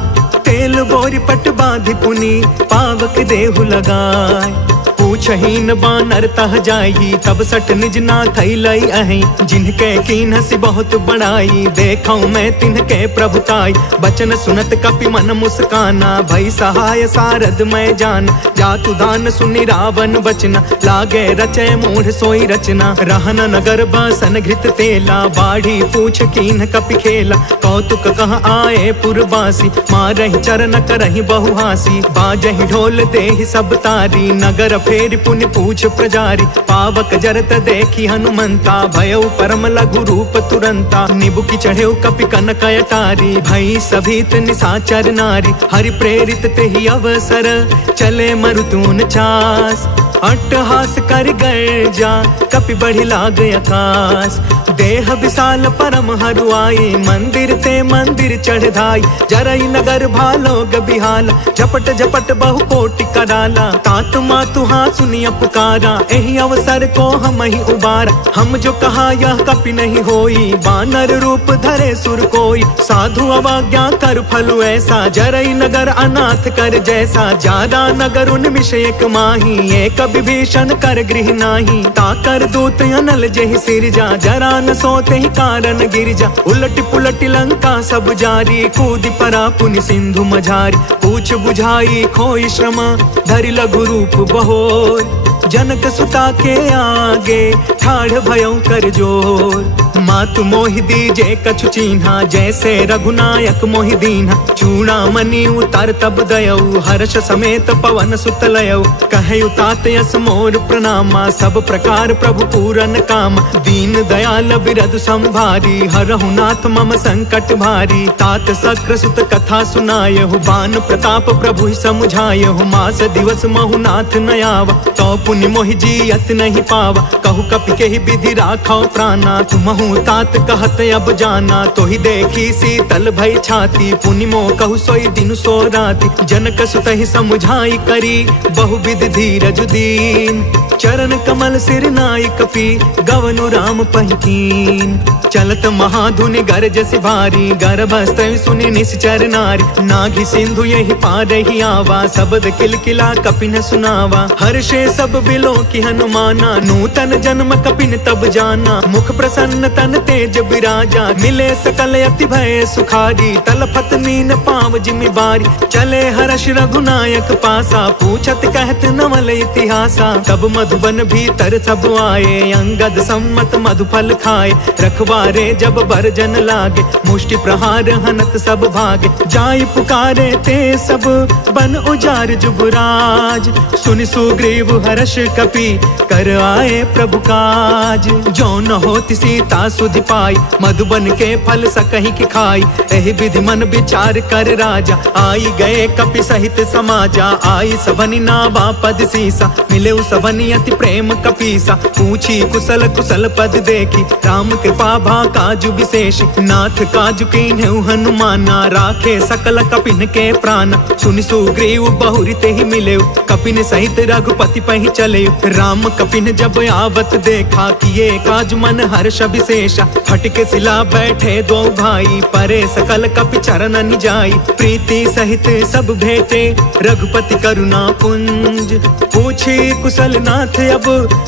तेल बोरी पट बांधि पुनि, पावक देहु लगाय। पूछहीन बानर तह जाई, तब सठ निज नाथ लई अहि। जिनके कीन हसी बहुत बड़ाई, देखऊं मैं तिनके प्रभुताई। बचन सुनत कपि मन मुस्काना, भई सहाय सारद मैं जान। जातु दान सुनि रावण बचना, लागे रचे मूढ़ सोई रचना। रहन नगर बसन घृत तेला, बाढ़ी पूछ कीन कपि खेला। कौतुक कह आए पुरवासी, मारहि चरण करहि बहुहासी। बाजहि ढोल देहि सब तारी, नगर फेरि पुनि पूछ प्रजारी। पावक जरत देखी हनुमंता, भयउ परम लघु रूप तुरंता। निबुकि चढ़ेउ कपि कनक अटारी, भई सभीत निशाचर नारी। हरि प्रेरित तेहि अवसर, चले मरुतून चास। अट्टहास कर गर्जा, कपि बढ़ि लाग आकाश। देह विशाल परम हरुआई, मंदिर ते मंदिर चढ़ धाई। जरई नगर भालोग बिहाला, झपट झपट बहु कोटि कराला। तात मातु हाँ सुनिय पुकारा, एहि अवसर को हम ही उबारा। हम जो कहा यह कपि नहीं होई, बानर रूप धरे सुर कोई। साधु अवज्ञा कर फलु ऐसा, जरई नगर अनाथ कर जैसा। जादा नगर उन्मिष एक माही, एक विभीषण कर गृह नाही। ताकर दूत अनल जेहि सिरजा, जरा न सोते ही कारण गिरजा। उलट पुलट लंका सब जारी, कूदि परा पुनि सिंधु मझारी। पूछ बुझाई खोई श्रम, धरि लघु रूप बहोर। जनक सुता के आगे, ठाढ़ भयउ कर जोर। मातु मोहि दीजे कछु चीन्हा, जैसे रघुनायक मोहि दीन्हा। चूड़ामणि उतार तब दयऊ, हर्ष समेत पवन सुत लयऊ। कहयु तात यस मोर प्रणामा, सब प्रकार प्रभु पूरन काम। दीन दयाल बिरधु संभारी, हरहु नाथ मम संकट भारी। तात सक्र सुत कथा सुनायहु, बान प्रताप प्रभु समुझायहु। मास दिवस महु नाथ न आवा, तो पुनि मोहि जियत नहीं पावा, कहु कपि के ही विधि राखो प्राणा। तुमहु तात कहत अब जाना, तो ही देखी शीतल भई छाती। पुनि मोह कहु सोई दिन सो राति, जनक सुत ही समुझाई करी बहुविध धीरज दीन। चरण कमल सिर नाई कपि, गवनु राम पहिकीन। चलत महाधुनि गरजसि भारी, गर्भस्थ सुनि निश्चर नारी। नाघि सिंधु यही पार ही आवा, शब्द किलकिला कपिन सुनावा। हर्षे सब बिलो की हनुमाना, नूतन जन्म कपिन तब जाना। मुख प्रसन्न तन तेज बिराजा, मिले सकल अति भय सुखारी। तलफत नीन पाव जिमि बारी, चले हर्ष रघुनायक पासा। पूछत कहत नवल इतिहासा, तब मधुबन भीतर सब आए। अंगद सम्मत मधुफल खाए, रखवारे जब बरजन लागे। मुष्टि प्रहार हनत सब भागे, जाय पुकारे ते सब बन उजार जुबराज। सुनि सुग्रीव हर्ष कपि, कर आए प्रभु काज। जो न होति सीता सुधि पाई, मधुबन के फल सकहि की खाई। एहि विधि मन विचार कर राजा, आई गए कपि सहित समाजा। आई सबनि नावा पद सीसा, मिले सबनि अति प्रेम कपीसा। पूछी कुशल कुशल पद देखी, राम कृपा भा काजु विशेष। नाथ काजु कीन्हु हनुमाना, राखे सकल कपिन के प्राण। सुनि सुग्रीव बहुरि तेहि मिले, कपिन सहित रघुपति पहि चले। राम कपिन जब आवत देखा, किए काज मन हर्ष विशेषा। फटके सिला बैठे दो भाई, परे सकल कपि चरण जाई। प्रीति सहित सब भेटे, रघुपति करुणा पुंज। पूछी कुशल नाथ अब,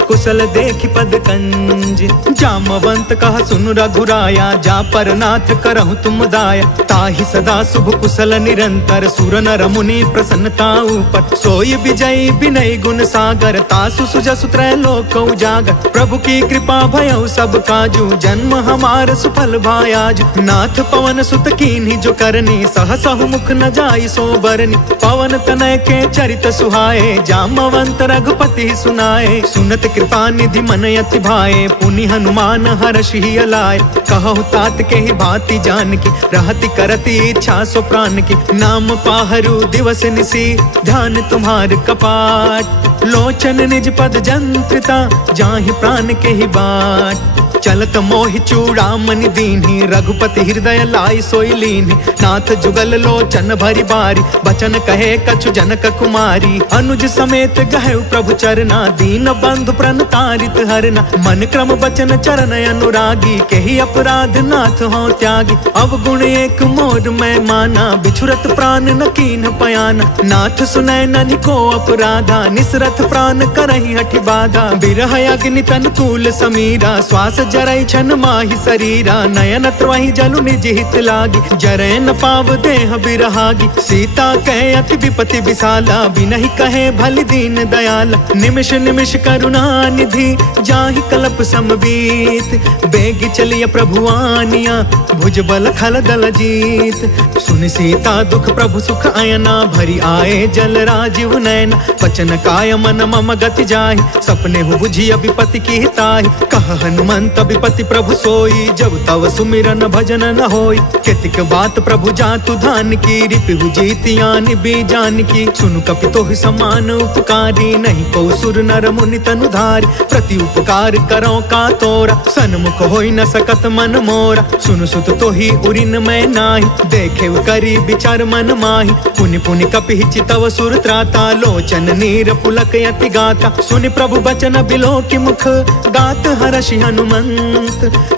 कुशल देखि पद कंज। जामवंत कहा सुनु रघुराया, जा पर नाथ करहु तुम दाया। ताहि सदा शुभ कुशल निरंतर, सुर नर मुनि प्रसन्नता ऊपर। सोई विजयी विनय गुण सागर, तासु सुजसु त्रैलोक उजागर। प्रभु की कृपा भयउ सब काजू, जन्म हमार सुफल भायाज। नाथ पवन सुत कीन्ही जो करनी, सहसहु मुख न जाई सो बरनी। पवन तनय के चरित सुहाए, जामवंत रघुपति सुनाए। सुनत कृपा निधि मन अति भाए, पुनि हनुमान हर्षि ही अलाए। कहु तात के ही भांति जान की, रहति करति इच्छा सो प्राण की। नाम पाहरु दिवस निसी, ध्यान तुम्हार कपाट। लोचन निज पद जंत्रिता, जाहि प्राण के ही बाट। चलत मोहि चूड़ामणि दीन्ही, रघुपति हृदय लाई सोई लीन्ही। नाथ जुगल लोचन भरी बारी, बचन कहे कछु जनक कुमारी। अनुज समेत गहु प्रभु चरना, दीन बंधु प्रणतारित हरना। मन क्रम बचन चरण अनुरागी, केहि अपराध नाथ हो त्यागी। अवगुण एक मोर मैं माना, बिछुरत प्राण न कीन्ह पयाना। नाथ सुनय ननि को अपराधा, निसरथ प्राण करहि हठि बाधा। बिरह अग्नि तन तूल समीरा, श्वास जरई छन माहि शरीरा। नयन त्रवहि जलु निज हित लागी, जरै न पाव देह बिरहागी। सीता कहे अति विपति विशाला, बिनहि कहे भलि दीन दयाला। निमिष निमिष करुणा निधि, जाहि कल्प समबीत। बेग चलिय प्रभु आनिया, भुज बल खल दल जीत। सुनि सीता दुख प्रभु सुख अयना, भरी आए जल राजीव नयना। वचन काय मन मम गति जाहि, सपने हु बुझी विपति की ताहि। कह हनुमंत विपति प्रभु सोई, जब तव सुमिरन भजन न होई। केतिक बात प्रभु जातु धान की, रिपु जीतियानि बीजान की। सुनु कपि तोहि समान उपकारी, नहीं को सुर नर मुनि तनु धारी। प्रति उपकार करो का तोरा, सन्मुख होई न सकत मन मोरा। सुनु सुत तोहि उरिन मैं नाही, देखे करी विचार मन माही। पुनि पुनि कपि चितव सुर त्राता, लोचन नीर पुलक यति गाता। सुनि प्रभु बचन बिलो की मुख, गात हर्षि हनुमंत।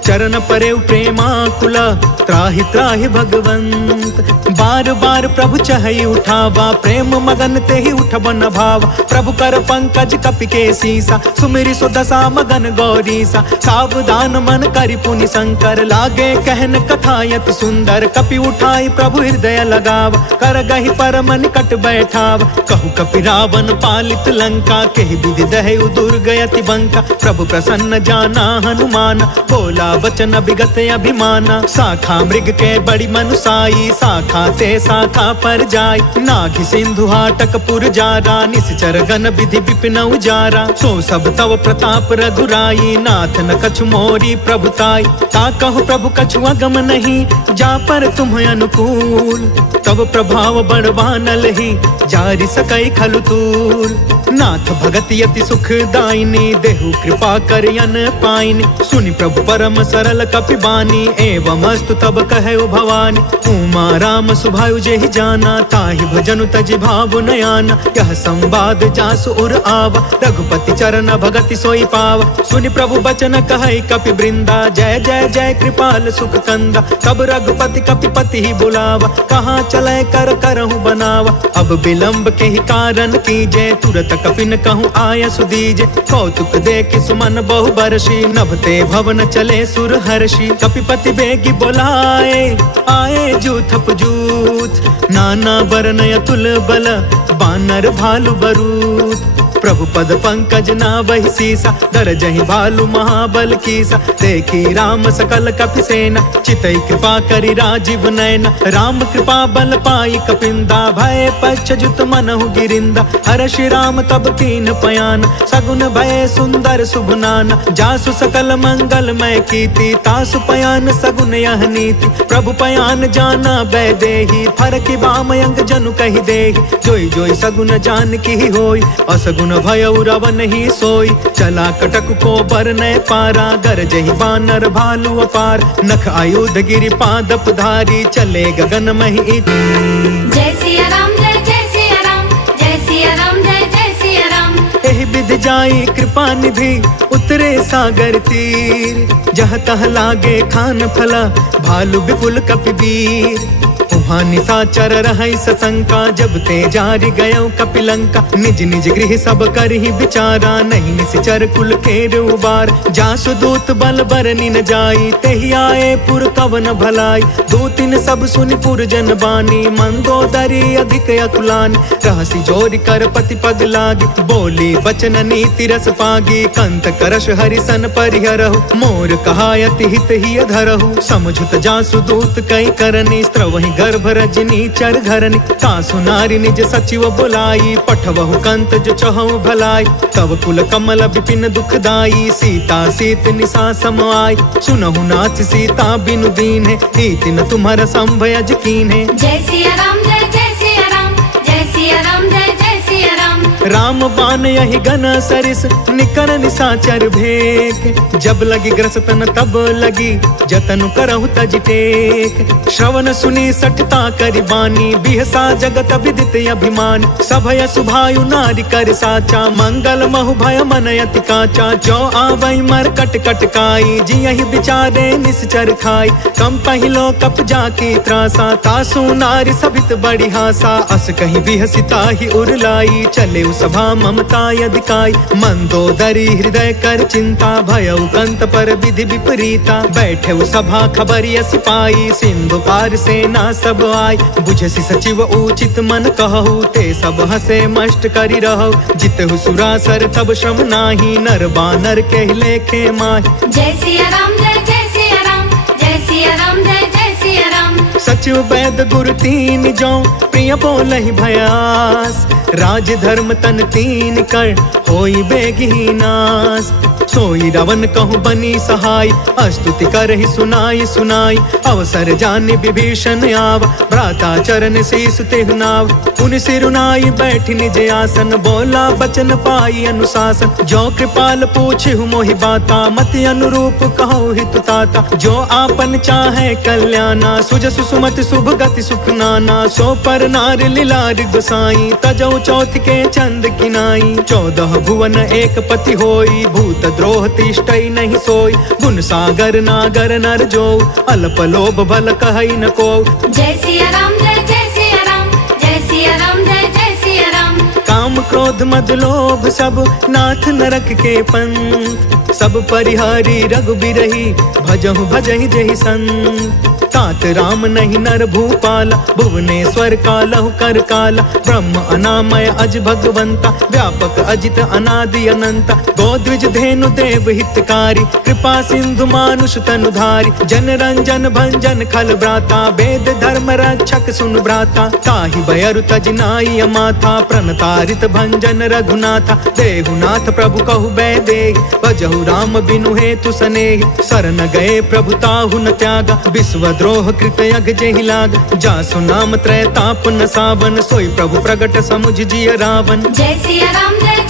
चरण परे प्रेमाकुला, त्राहि त्राहि भगवंत। बार बार प्रभु चहई उठावा, प्रेम मगन ते ही उठबन भावा। प्रभु कर पंकज कपि के सीसा, सुमिरि सो दशा मगन गौरीसा। सावधान मन करि पुनि शंकर, लागे कहन कथा यति सुंदर। कपि उठाई प्रभु हृदय लगावा, कर गहि परम निकट बैठावा। कहु कपि रावण पालित लंका, केहि विधि दहु दुर्ग यति बंका। प्रभु प्रसन्न जाना हनुमान, बोला वचन विगत अभिमाना। शाखा मृग के बड़ी मनुसाई, शाखा ते शाखा पर जाई। नाघि सिंधु हाटक पुर जारा, निश्चर गण विधि विपिन उजारा। सो सब तव प्रताप रघुराई, नाथ न कछु मोरी प्रभुताई। ता कहु प्रभु कछु अगम नहीं, जा पर तुम अनुकूल। तब प्रभाव बड़वानल ही, जारि सकै खलु तूल। नाथ भगति अति सुखदायिनी, देहु कृपा कर यन पाइनी। सुनि प्रभु परम सरल कपिबानी, एवं अस्तु तब कहो भवानी। उमा राम सुभायु जेहि जाना, ताहि भजनु तजि भाव नयाना। यह संवाद जासु उर आवा, रघुपति चरण भगति सोई पावा। सुनि प्रभु बचन कहै कपि वृंदा, जय जय जय कृपाल सुख कंदा। तब रघुपति कपिपति ही बुलावा, कहाँ चले कर करहु बनावा। अब विलंब के ही कारण कीजे, तुरत कपिन कहूँ आय सुदीजे। कौतुक देखि सुमन बहु बरसी, नभते भवन चले सुर हर्षि। कपिपति बेगी बोलाए, आए जूथप जूथ। नाना बरन अतुल बल, बानर भालु बरूथ। प्रभु पद पंकज नावहि सीसा, दरजहि भालु महाबल कीसा। देखी राम सकल कपि सेना, चितई कृपा करि राजीव नयना। राम कृपा बल पाई कपिंदा, भय पश्चजुत मनहु गिरिंदा। हर्षि राम तब कीन पयान, सगुन भय सुंदर शुभ नाना। जासु सकल मंगलमय कीर्ति, तासु पयान सगुन यह नीति। प्रभु पयान जाना बैदेही, फरकि बामयंग जनु कहि देहि। जोई जोई सगुन जान की होई, असगुन भयउ रवन ही सोई। चला कटक को बरनय पारा, गरजहि बानर भालु अपार। नख आयुध गिरि पादप धारी, चले गगन महि। जय सिया राम जय सिया राम, जय सिया राम जय सिया राम। एहि विधि जाई कृपा निधि, उतरे सागर तीर। जह तह लागे खान फला, भालु विपुल कपिवीर। वहाँ निशाचर रहै सशंका, जब ते जारि गयो कपिलंका। निज निज गृह सब करहि विचारा, नहीं निश्चर कुल केर उबार। जासु दूत बल बरनि न जाई, तेहि आए पुर कवन भलाई। दूतिन सब सुनि पुर जन बानी, मंदोदरी अधिक अकुलानी। रहसि जोरि कर पति पग लागी, बोली बचन नीति रस पागी। कंत करश हरिसन परिहरहु, मोर कहायति हित ही धरहु। समझुत जासु दूत कई करनी, स्त्रवहि गर्भ रजनी चर घरनी। तासु नारी निज सचिव बुलाई, पठवहु कंत जो चहु भलाई। तब कुल कमल विपिन दुखदाई, सीता सीत निशा समाई। सुनहु नाथ सीता बिनु दीन्हे, हीति न तुम्हारा संभयज कीन्हे। जय सिया राम जय सिया राम, जय सिया राम जय सिया राम। राम बान यही गन सरिस, निकर निशाचर भेक। जब लगी ग्रसतन तब लगी, जतन करहु तज टेक। श्रवण सुनी सठता करि बानी, बिहसा जगत विदित अभिमान। सभय सुभायु नारी कर साचा, मंगल महु भय मन अति काचा। जो आवै मर कट कट काई, जियहि विचारे निश्चर खाई। कम पहिलो कप जाकी त्रासा, तासु नारी सभित बड़ी हासा। अस कहीं बिहसिता ही उरलाई, चले सभा ममता अधिकाई। मंदोदरी हृदय कर चिंता, भयउ कंत पर विधि विपरीता। बैठे सभा खबरिय सिपाई, सिंधु पार सेना सब आई। बुझसि सचिव उचित मन कहु, ते सब हसे मष्ट करि रहु। जितहु सुरासर तब श्रम नाही, नर बानर के लेखे माहि। जय सिया राम जय सिया राम, जय सिया राम जय सिया राम। सचिव वैद गुरु तीन जो, प्रिय बोलहि भयास। राज धर्म तन तीन कर, होई बेगी नास। सोई रावण कहूँ बनी सहाय, स्तुति करहि सुनाई सुनाई। अवसर जाने विभीषण आव, भ्राता चरण शीस तेहु नाव। पुनि सिरुनाई बैठि निज आसन, बोला बचन पाई अनुशासन। जो कृपाल पूछहु मोहि बाता, मति अनुरूप कहु हित ताता। जो आपन चाहे कल्याणा, सुजसु सुमति शुभ गति सुख नाना। सो पर नार लीलार गोसाई, तजौ चौथ के चंद किनाई। 14 भुवन एक पति होई, भूत द्रोह तिष्ठई नहीं सोई। गुण सागर नागर नर जो, अल्प लोभ भल कहई न को। जय सिया राम जय सिया राम, जय सिया राम जय सिया राम। काम क्रोध मद लोभ सब, नाथ नरक के पंथ। सब परिहारी रघुबीरहि, भजहु भजहि जहि संत। तात राम नहीं नर भूपाला, भुवनेश्वर कालहु कर काला। ब्रह्म अनामय अज भगवंता, व्यापक अजित अनादि अनंता। गोद्विज धेनु देव हितकारी, कृपा सिंधु मानुष तनुधारी। जन रंजन भंजन खल भ्राता, वेद धर्म रक्षक सुन भ्राता। ताहि बयरु तज नाई अमाथा, प्रणतारित भंजन रघुनाथा। देहुनाथ प्रभु कहु बैदेहि, भजहु राम बिनु हेतु सनेहि। शरण गए प्रभु ताहु न त्यागा, विश्व द्रोह कृत यज्ञ जेहि लाग। जासु नाम त्रय ताप न सावन, सोई प्रभु प्रगट समुझ जिय रावण। जय सिया राम जय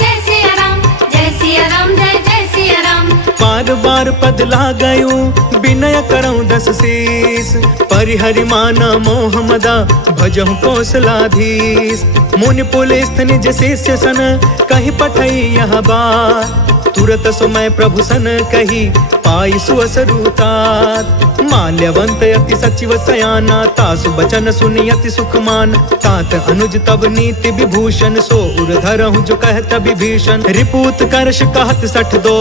बार बार पद ला गयू विनय करऊं 10 शीस। परिहरि माना मोह मदा भजहु कौशलाधीश। मुनि पुलिस निज शिष्य सन कहीं पठई यह बात। तुरत समय प्रभु सन कही पाई सुअसरुतात। माल्यवंत अति सचिव सयाना तासु बचन सुनि अति सुखमान। तात अनुज तब नीति विभूषण सो उर धरहु जो कहत विभीषण। रिपूत करश कहत 62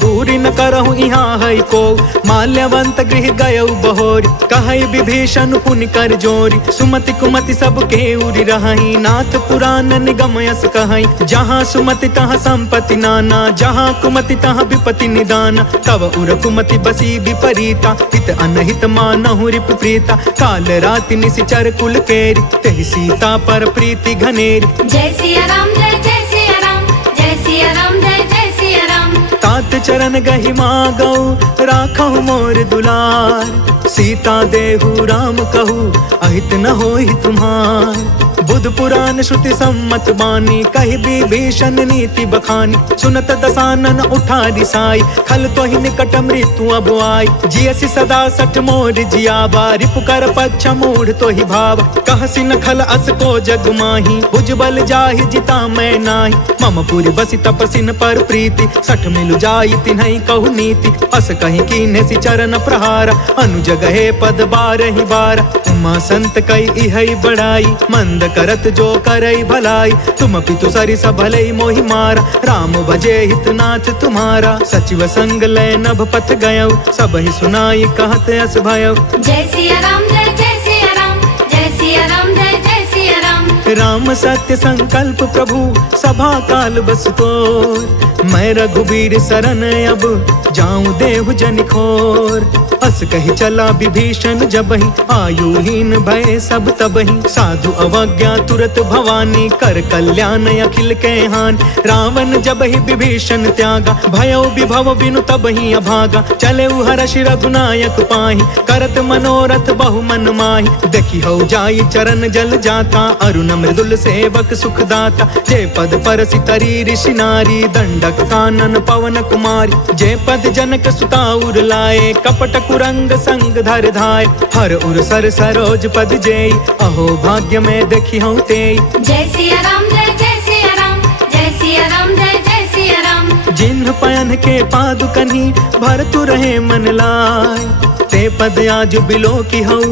दूरी न करहु यहाँ है को। माल्यवंत गृह गयउ बहोरी कहई विभीषण पुनि कर जोरी। सुमति कुमति सब के उरी रही नाथ पुराण निगम यस कहई। जहाँ सुमति तहाँ संपत्ति नाना जहाँ कुमति तहाँ विपत्ति निदान। तब उर कुमति बसी विपरीता हित अनहित मानहु रिपु प्रीता। काल राति निशिचर कुल केरी तेहि सीता पर प्रीति घनेरी। जय सिया राम जय जय सिया राम जय सिया राम जय जय सिया राम। तात चरण गहि मागौ राखहु मोर दुलार। सीता देहु राम कहू अहित न होहि तुम्हार। बुध पुराण श्रुति सम्मत बानी कहि विभीषण नीति बखानी। सुनत दसानन उठा रिसाई खल तो ही निकट मृत्यु अब आई। जियसि सदा 60 मोर जियावा रिपु कर पक्ष मूढ़ तो ही भाव। कहसि न खल अस को जग माही भुज बल जाहि जिता मैं नाही। मम पुरि बसि तपसिन पर प्रीति 60 मिलु जाई तिन्हई कहु नीति। अस कहीं कीन्हे सि चरण प्रहार अनुज गहे पद 12 बार। उमा संत कई इहई बड़ाई मंद करत जो करई भलाई। तुम पितु सरिस भलई मोहि मारा राम भजे हितनाथ तुम्हारा। सचिव संग लय नभ पथ गयौ सब ही सुनाई कहत अस भयौ। जय सिया राम जय जय सिया राम जय सिया राम जय जय सिया राम। राम सत्य संकल्प प्रभु सभा काल बस तोर। मैं रघुबीर शरण अब जाऊं देहु जनिखोर। अस कही चला विभीषण जबहि आयुहीन भय सब तबहि। साधु अवज्ञा तुरत भवानी कर कल्याण अखिल के हानि। रावण जबहि विभीषण त्यागा भयो विभव बिनु तबहि अभागा। चले हर्षि रघुनायक पाहि करत मनोरथ बहु मन माहि। देखी हो जाई चरण जल जाता अरुण मृदुल सेवक सुखदाता। जय पद परसि तरी ऋषि नारी दंडक कानन पवन कुमारी। जय पद जनक सुता उर लाए कपट कुरंग संग धर धाय। हर उर सर सरोज पद जेई अहो भाग्य में देखी हूँ तेई। जय सिया राम जय जय सिया राम जय सिया राम जय जय सिया राम। जिन्ह पयन के पादुकन्ही भरतु रहे मन लाय। ते पद आज बिलो की हऊ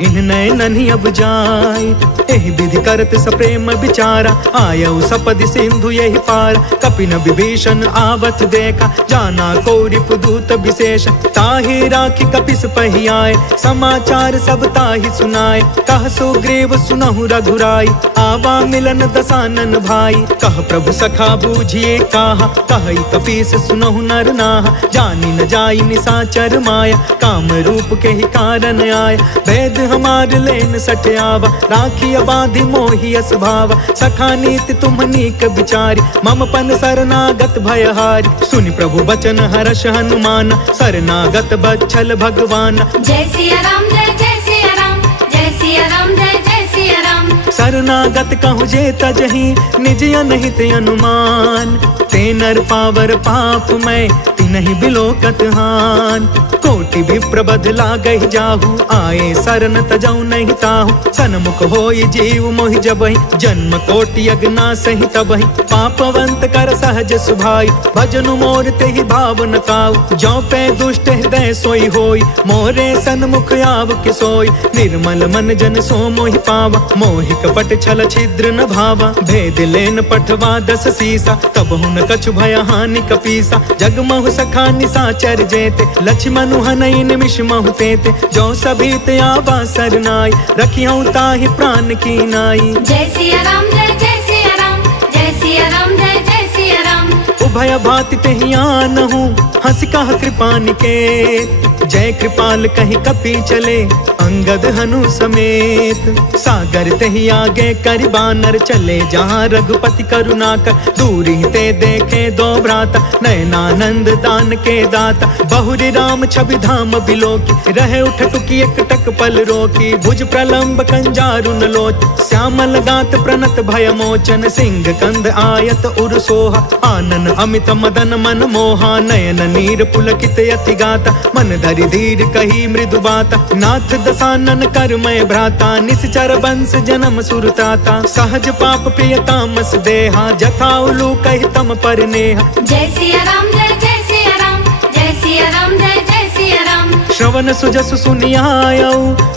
इन नयननि अब जाय। एहि विधि करत सप्रेम विचारा आयऊ सपदि सिंधु यही पार। कपिन विभीषण आवत देखा जाना को रिपुदूत विशेष। ताहि राखी कपिस पहि आए समाचार सब ताहि सुनाए। कह सुग्रीव सुनहु रघुराई आवा मिलन दसानन भाई। कह प्रभु सखा बूझिए काहा कहई कपीस सुनहु नर नाहा। जानी न जाई निसाचर माया काम रूप के ही कारण आय। भेद हमार लेन सठ आवा राखी बाधि मोहि अस भावा। सखा नीति तुम नीक विचारी मम पन शरणागत भयहारी। सुनि प्रभु बचन हर्ष हनुमान शरणागत बच्छल भगवान। जय सिया राम जय जय सिया राम जय सिया राम जय जय सिया राम। शरणागत कहु जे तजहि निज अनहित अनुमान। ते नर पावर पाप मैं तिनहि बिलोकत हान। कोटि विप्र बध लागहि जाहु आए शरण तजौ नहीं ताहु। सन्मुख होई जीव मोहि जबहि जन्म कोटि अगना सहि तबहि। पापवंत कर सहज सुभाई भजनु मोर तेहि भाव न काऊ। जौ पे दुष्ट हृदय सोई होई मोरे सन्मुख आव के सोई। निर्मल मन जन सो मोहि पावा मोहि कपट छल छिद्र न भावा। भेद लेन पठवा 10 सीसा तब हुन कछु भय हानि कपीसा। जगमहु सखा निसाचर जेते लक्ष्मण हनई निमिष महु तेते। जो सभीत आवा सरनाई रखियौ ताहि प्राण की नाई। जय सिया राम जय जय सिया राम जय सिया राम जय जय सिया राम। उभय भाति तेहि आनहु हंस कह कृपा निकेत। जय कृपाल कहि कपि चले अंगद हनु समेत। सागर तेहि आगे करि बानर चले जहाँ रघुपति करुणा कर। दूरी ते देखे दो भ्राता नयनानंद दान के दाता। बहुरी राम छवि धाम बिलोकी रहे उठ टुकी एक टक पल रोकी। भुज प्रलंब कंजारुन लोच श्यामल गात प्रणत भय मोचन। सिंह कंद आयत उर सोहा आनन अमित मदन मन मोहा। नयन नीर पुलकित अति गाता, मन धरि धीर कही मृदु बाता। नाथ दसानन कर मैं भ्राता, निश्चर वंश जन्म सुरताता। सहज पाप प्रिय तामस देहा, जथा उलू कही तम पर नेहा। जय सिया राम जय जय सिया राम, जय सिया राम जय जय सिया राम। श्रवण सुजसु सुनियायौ,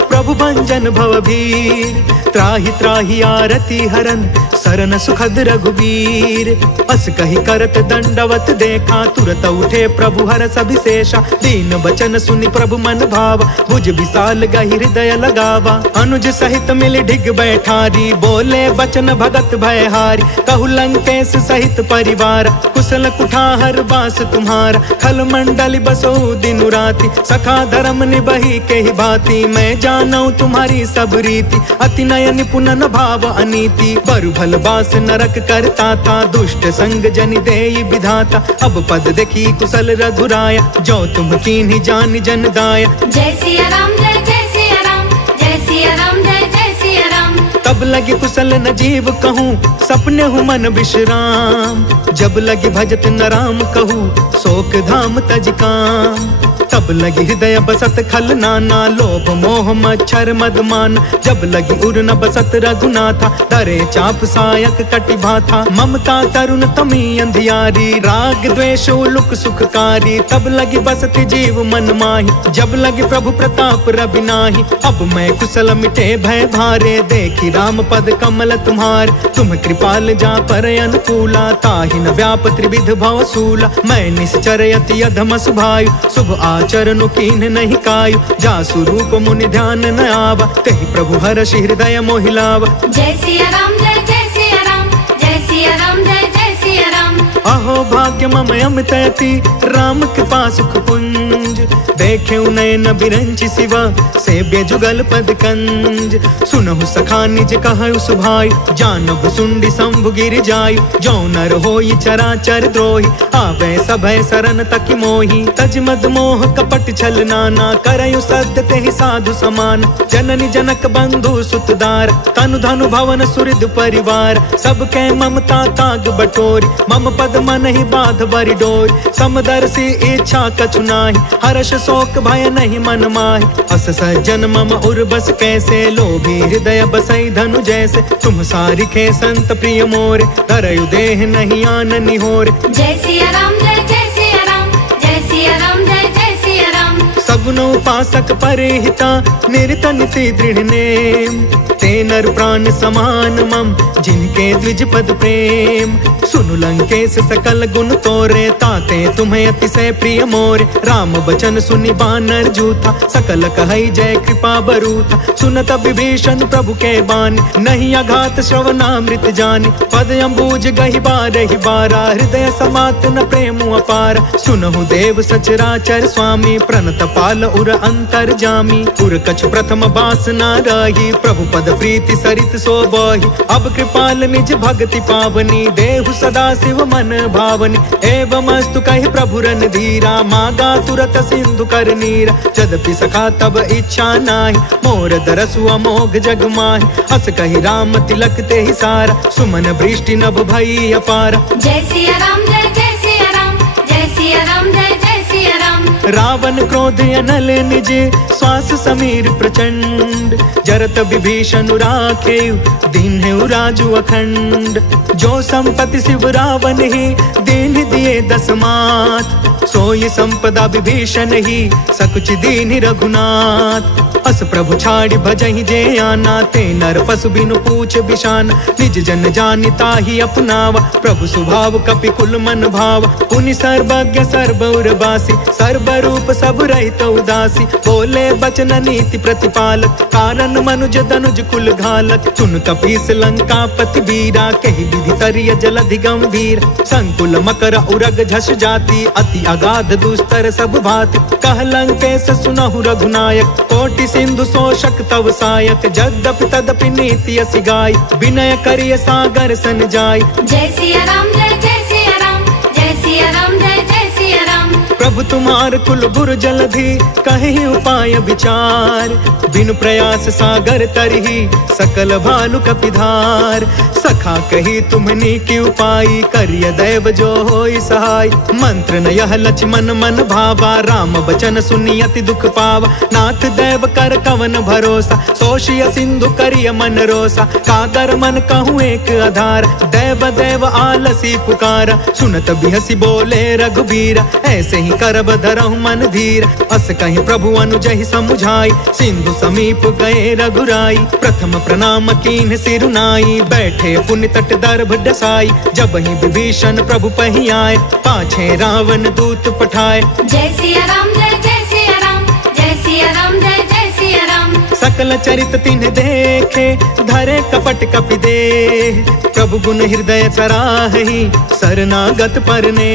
प्रभु भंजन भवभीर। त्राहि त्राहि आरती हरन, सरन सुखद रघुबीर। अस कही करत दंडवत देखा, तुरत उठे प्रभु हरस अभिषेषा। दीन बचन सुनि प्रभु मन भावा, भुज विशाल गहि हृदय लगावा। अनुज सहित मिल ढिग बैठारी, बोले बचन भगत भयहारी। कहु लंकेश सहित परिवार, कुशल कुठार बास तुम्हारा। खल मंडल बसो दिनु राति, सखा धर्म निबही के ही भांति। मैं जानऊ तुम्हारी सब रीति, अति नय निपुण न भाव अनीति। बरु भल बास नरक करता था, दुष्ट संग जनि देई विधाता। अब पद देखी कुशल रघुराया, जो तुम कीन्ही जानि जन दाया। जय सिया राम जय जय सिया राम, जय सिया राम जय जय सिया राम। तब लगी कुशल न जीव कहूँ, सपने हूँ मन विश्राम। जब लगी भजत न राम कहूँ, शोक धाम तज काम। तब लगी हृदय बसत खल नाना, लोभ मोह मच्छर मदमान। जब लगी उर न बसत रघुनाथा, डरे चाप सायक कटि भाथा। ममता तरुण तमी अंधियारी, राग द्वेष उलुक सुखकारी। तब लगी बसत जीव मन माही, जब लगी प्रभु प्रताप रवि नाही। अब मैं कुशल मिटे भय भारे, देखी राम पद कमल तुम्हार। तुम कृपाल जा पर अनुकूला, ताहि न व्याप त्रिविध भव सूला। मैं निश्चर यति अधम सुभायु, शुभ आचरण कीन नहीं कायु। जासु रूप मुनि ध्यान न आवा, तेहि प्रभु हर्ष हृदय मोहिलावा। जय सिया राम जय जय सिया राम, जय सिया राम जय जय सिया राम। अहो भाग्य मम अमित अति, राम कृपा सुख पुंज। देखे नयन बिरंचि शिवा, सेव्य जुगल पद कंज। सुनहु सखा निज कहु सुभाई, जानब सुंडी शंभु गिर जायु। जो नर होई चराचर द्रोही, आवे सभय सरन तकि मोही। तज मद मोह कपट छल नाना, करयु सद्य तेहि साधु समान। जननी जनक बंधु सुतदार, तनु धनु भवन सुहृद परिवार। सबके ममता ताग बटोरी, मम पद मन ही बाध बरि डोरी। समदर्शी इच्छा कछु नाही, हर्ष शोक भय नहीं मन माहि। अस सज्जन मम उर्बस कैसे, लोभी हृदय बसई धनु जैसे। तुम सारिखे संत प्रिय मोरे, धरयु देह नहीं आन निहोरे। जय सिया राम जय जय सिया राम, जय सिया राम जय जय सिया राम। सगुनो उपासक परिहिता, निरत नीति दृढ़ नेम। ते नर प्राण समान मम, जिनके द्विज पद प्रेम। सुनु लंकेश सकल गुण तोरे, ताते तुम्हें अतिशय प्रिय मोरे। राम बचन सुनि बानर जूथा, सकल कहई जय कृपा बरूथा। सुनत विभीषण प्रभु के बानी, नहीं अघात श्रवणामृत जानी। पद अम्बुज गहि बारहि बारा, हृदय समात न प्रेम अपार। सुनहु देव सचराचर स्वामी, प्रणत पाल उर अंतर जामी। उर कछु प्रथम बास न रही, प्रभु पद प्रीति सरित सोबहि। अब कृपाल निज भक्ति पावनी, देहु सदा शिव मन भावनी। एवं अस्तु कहि प्रभु रन धीरा, मागा तुरत सिंधु कर नीरा। यद्यपि सखा तब इच्छा नाही, मोर दरसु अमोघ जग माहि। अस कहि राम तिलक तेहि सारा, सुमन वृष्टि नभ भई अपारा। जय सिया राम जय जय सिया राम, जय सिया राम जय जय सिया राम। रावण क्रोध अनल निज, श्वास समीर प्रचंड। जरत विभीषण राखे, दीन्हु राजु अखंड। जो संपत्ति शिव रावण ही, दीन दिए दस मात। सोई संपदा विभीषण ही, सकुच दीन रघुनाथ। अस प्रभु छाड़ी भजहि जे आना, ते नर पशु बिनु पूछ बिशान। निज जन जानि ताहि अपनावा, प्रभु स्वभाव कपि कुल मन भावा। पुनि सर्वज्ञ सर्व उर्वासी, सर्व रूप सब रहित उदासी। बोले बचन नीति प्रतिपालक, कारण मनुज दनुज कुल घालक। चुन कपीस लंका पति वीरा, कहि विधि तरिय जलधि गंभीर। संकुल मकर उरग झस जाति, अति अगाध दुस्तर सब भाति। कह लंकेश सुनहु रघुनायक, कोटि सिंधु शोषक तव सायक। यद्यपि तदपि नीति असि गाय, विनय करिय सागर सन जाय। जय सिया राम जय जय सिया राम, जय सिया राम जय जय सिया राम। प्रभु तुम्हार कुल गुर जलधि कहीं उपाय विचार। बिनु प्रयास सागर तरही सकल भालु कपिधार। सखा कही तुम्हनी की उपाय करिय दैव जो होई सहाय। मंत्र न यह लक्ष्मण मन भावा राम बचन सुनि अति दुख पावा। नाथ दैव कर कवन भरोसा सोशिय सिंधु करिय मन रोसा। कागर मन कहूँ एक आधार दैव दैव आलसी पुकारा। सुनत बिहसी बोले रघुबीर ऐसे ही करब धरहु मन धीर। अस कहीं प्रभु अनुजहि समुझाई सिंधु समीप गए रघुराई। प्रथम प्रणाम कीन्ह सिरुनाई बैठे पुण्य तट दर्भ डसाई। जब ही विभीषण प्रभु पही आए पाछे रावण दूत पठाए। जय सिया राम जय सिया राम जय सिया राम जय सिया राम। सकल चरित तिन्ह देखे धरे कपट कपि देह। प्रभु गुण हृदय सराहि शरणागत परने।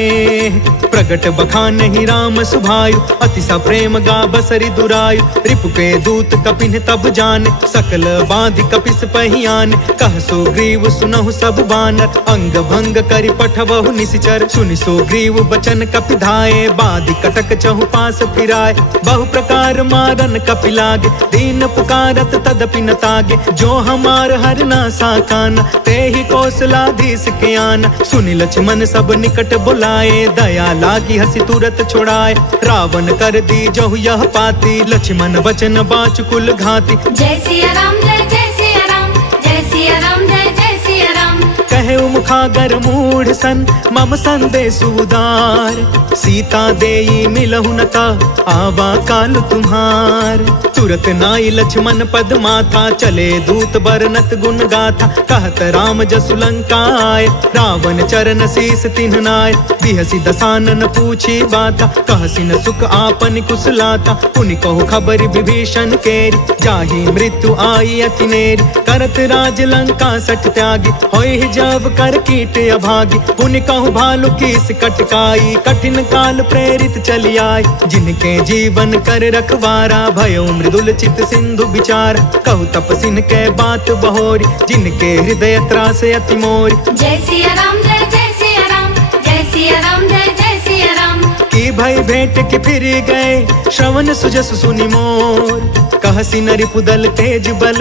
प्रगट बखानहि राम सुभायु अति सप्रेम गा बसरि दुरायु। रिपु के दूत कपिन तब जाने सकल बाधि कपिस पहियान। कह सुग्रीव सुनहु सब बानर अंग भंग करि पठबहु निशिचर। सुनि सुग्रीव बचन कपि धाये बाधि कटक चहु पास फिराए। बहु प्रकार मारन कपि लागे दीन पुकारत तदपि न तागे। जो हमार हरना साकाना ते ही कौशलाधीश के आना। सुनि लक्ष्मण सब निकट बुलाए दया लागी हसी तुरत छोड़ाए। रावण कर दी जहु यह पाती लक्ष्मण वचन बाचु कुल घाती। जय सिया राम जय सिया राम जय सिया राम जय सिया राम। कहे मुखागर मूढ़ सन मम संदेश उदार। सीता देई मिलहु नता आवा काल तुम्हार। तुरत नाई लक्ष्मण पद माथा चले दूत बरनत गुण गाथा। कहत राम जसु लंका आए रावण चरण शीस तिन्ह नाय। बिहसी दसानन पूछी बाता कहसी न सुख आपन कुशलाता। पुनि कहु खबर विभीषण केरी जाहि मृत्यु आई अति नेरी। करत राज लंका सठ त्यागी होई जब कर कीट अभागी। पुनि कहु भालु कीस कटकाई कठिन काल प्रेरित चली आए। जिनके जीवन कर रखवारा भयो मृदुल चित सिंधु विचार। कहु तपसिन के बात बहोरी जिनके हृदय त्रास अति मोरी। जय सिया राम जय सिया राम जय सिया राम जय सिया राम। की भई भेंट के फिर गए श्रवण सुजस सुनि मोर। कहसी नरि पुदल तेज बल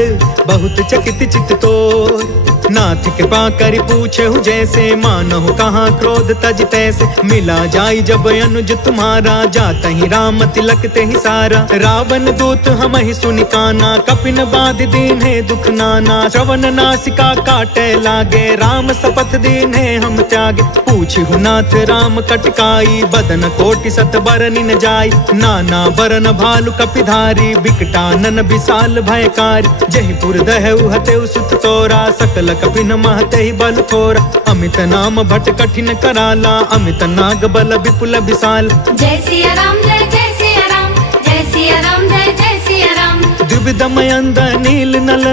बहुत चकित चित तोर। नाथ कृपा करि पूछेहु जैसे मानहु कहाँ क्रोध तज तैसे। मिला जाई जब अनुज तुम्हारा जातहि राम तिलक तेहि सारा। रावण दूत हमहि सुनि काना कपिन बाध दीन्हे दुख नाना। श्रवण नासिका काटे लागे राम शपथ दीन्हे हम त्यागे। पूछहु नाथ राम कटकाई बदन कोटि सत बरनि न जाई। नाना बरन भालु कपिधारी बिकटानन विशाल भयकारी। जहिपुर दहु हतेउ सुत तोरा सकल कपिन महते बल थोरा। अमित नाम भट कठिन कराला अमित नाग बल विपुल विशाल। जय सिया राम जय सिया राम जय सिया राम जय सिया राम। द्विविध मयंद नील नल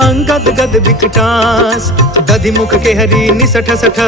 अंगद गद विकटास। दधि मुख के हरि निसठ सठ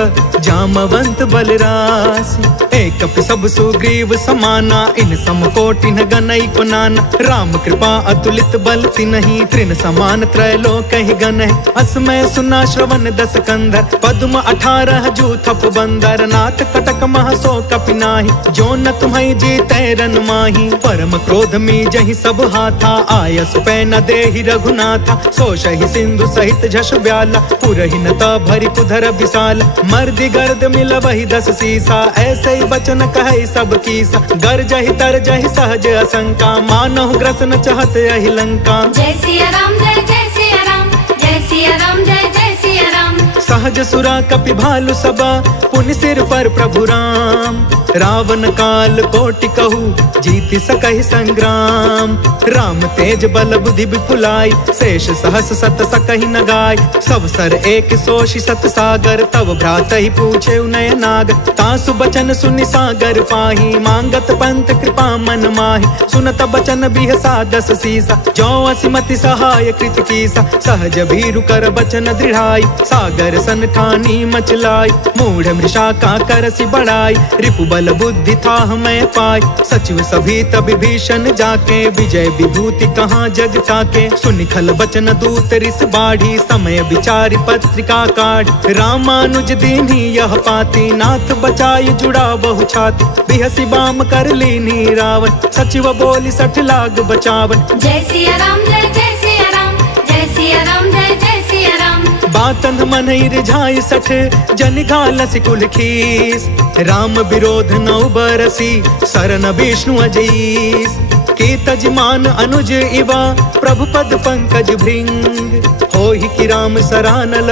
जामवंत बलरास। एक कपि सब सुग्रीव समाना इन समकोटिन गनई को नाना। राम कृपा अतुलित बल तिन्हि तृण समान त्रैलोक ही गण है। असमय सुना श्रवण दस कंधर पद्म 18 जूथप बंदर। नाथ कटक मह सो कपि नाही जो न तुम्हि जीतै रन माही। परम क्रोध में जहि सब हाथा आयस पै न देहि रघुनाथा। सोशहि सिंधु सहित झस ब्याला पुरहि न ता भरि कुधर विशाल। मर्दि गर्द मिलबहि 10 सीसा ऐसे ही बचन कहे सब कीसा। गरजहि तरजहि सहज असंका मानहु ग्रसन चहत यहि लंका। जय सिया राम जय सिया राम जय सिया राम जय सिया राम। सहज सुरा कपि भालु सबा पुनि सिर पर प्रभु राम। रावण काल कोटि कहू जीति सकहि संग्राम। राम तेज बल बुद्धि विपुलाई शेष सहस सत सकहि न गाय। सब सर एक सोषि सत सागर तब भ्रातहि पूछे नय नाग। तासु बचन सुनि सागर पाही मांगत पंत कृपा मन माही। सुनत बचन बिहसा 10 सीसा जो असिमति सहाय कृत कीसा। सहज भीरु कर बचन दृढ़ाई सागर सन ठानी मचलाई। मूढ़ मृषा का करसि बढ़ाई रिपु बल बल बुद्धि था हमें पाए। सचिव सभी तब भीषण जाके, विजय विभूति कहाँ जग ताके। सुनि खल बचन दूत रिस बाढ़ी, समय विचारी पत्रिका काढ़। रामानुज दीन्ही यह पाती, नाथ बचाई जुड़ा बहु छाती। बिहसी बाम कर लीनी रावण, सचिव बोली 60 लाख बचावन। जय सिया राम जय जय सिया राम, जय सिया राम जय जय सिया राम। बातंध मन रिझाई 60 जन घालसी कुल खीस। राम विरोध 9 बरसी, शरण विष्णु अजीस। के तजमान अनुज इवा, प्रभु पद पंकज भृंग। होहि कि राम सरानल,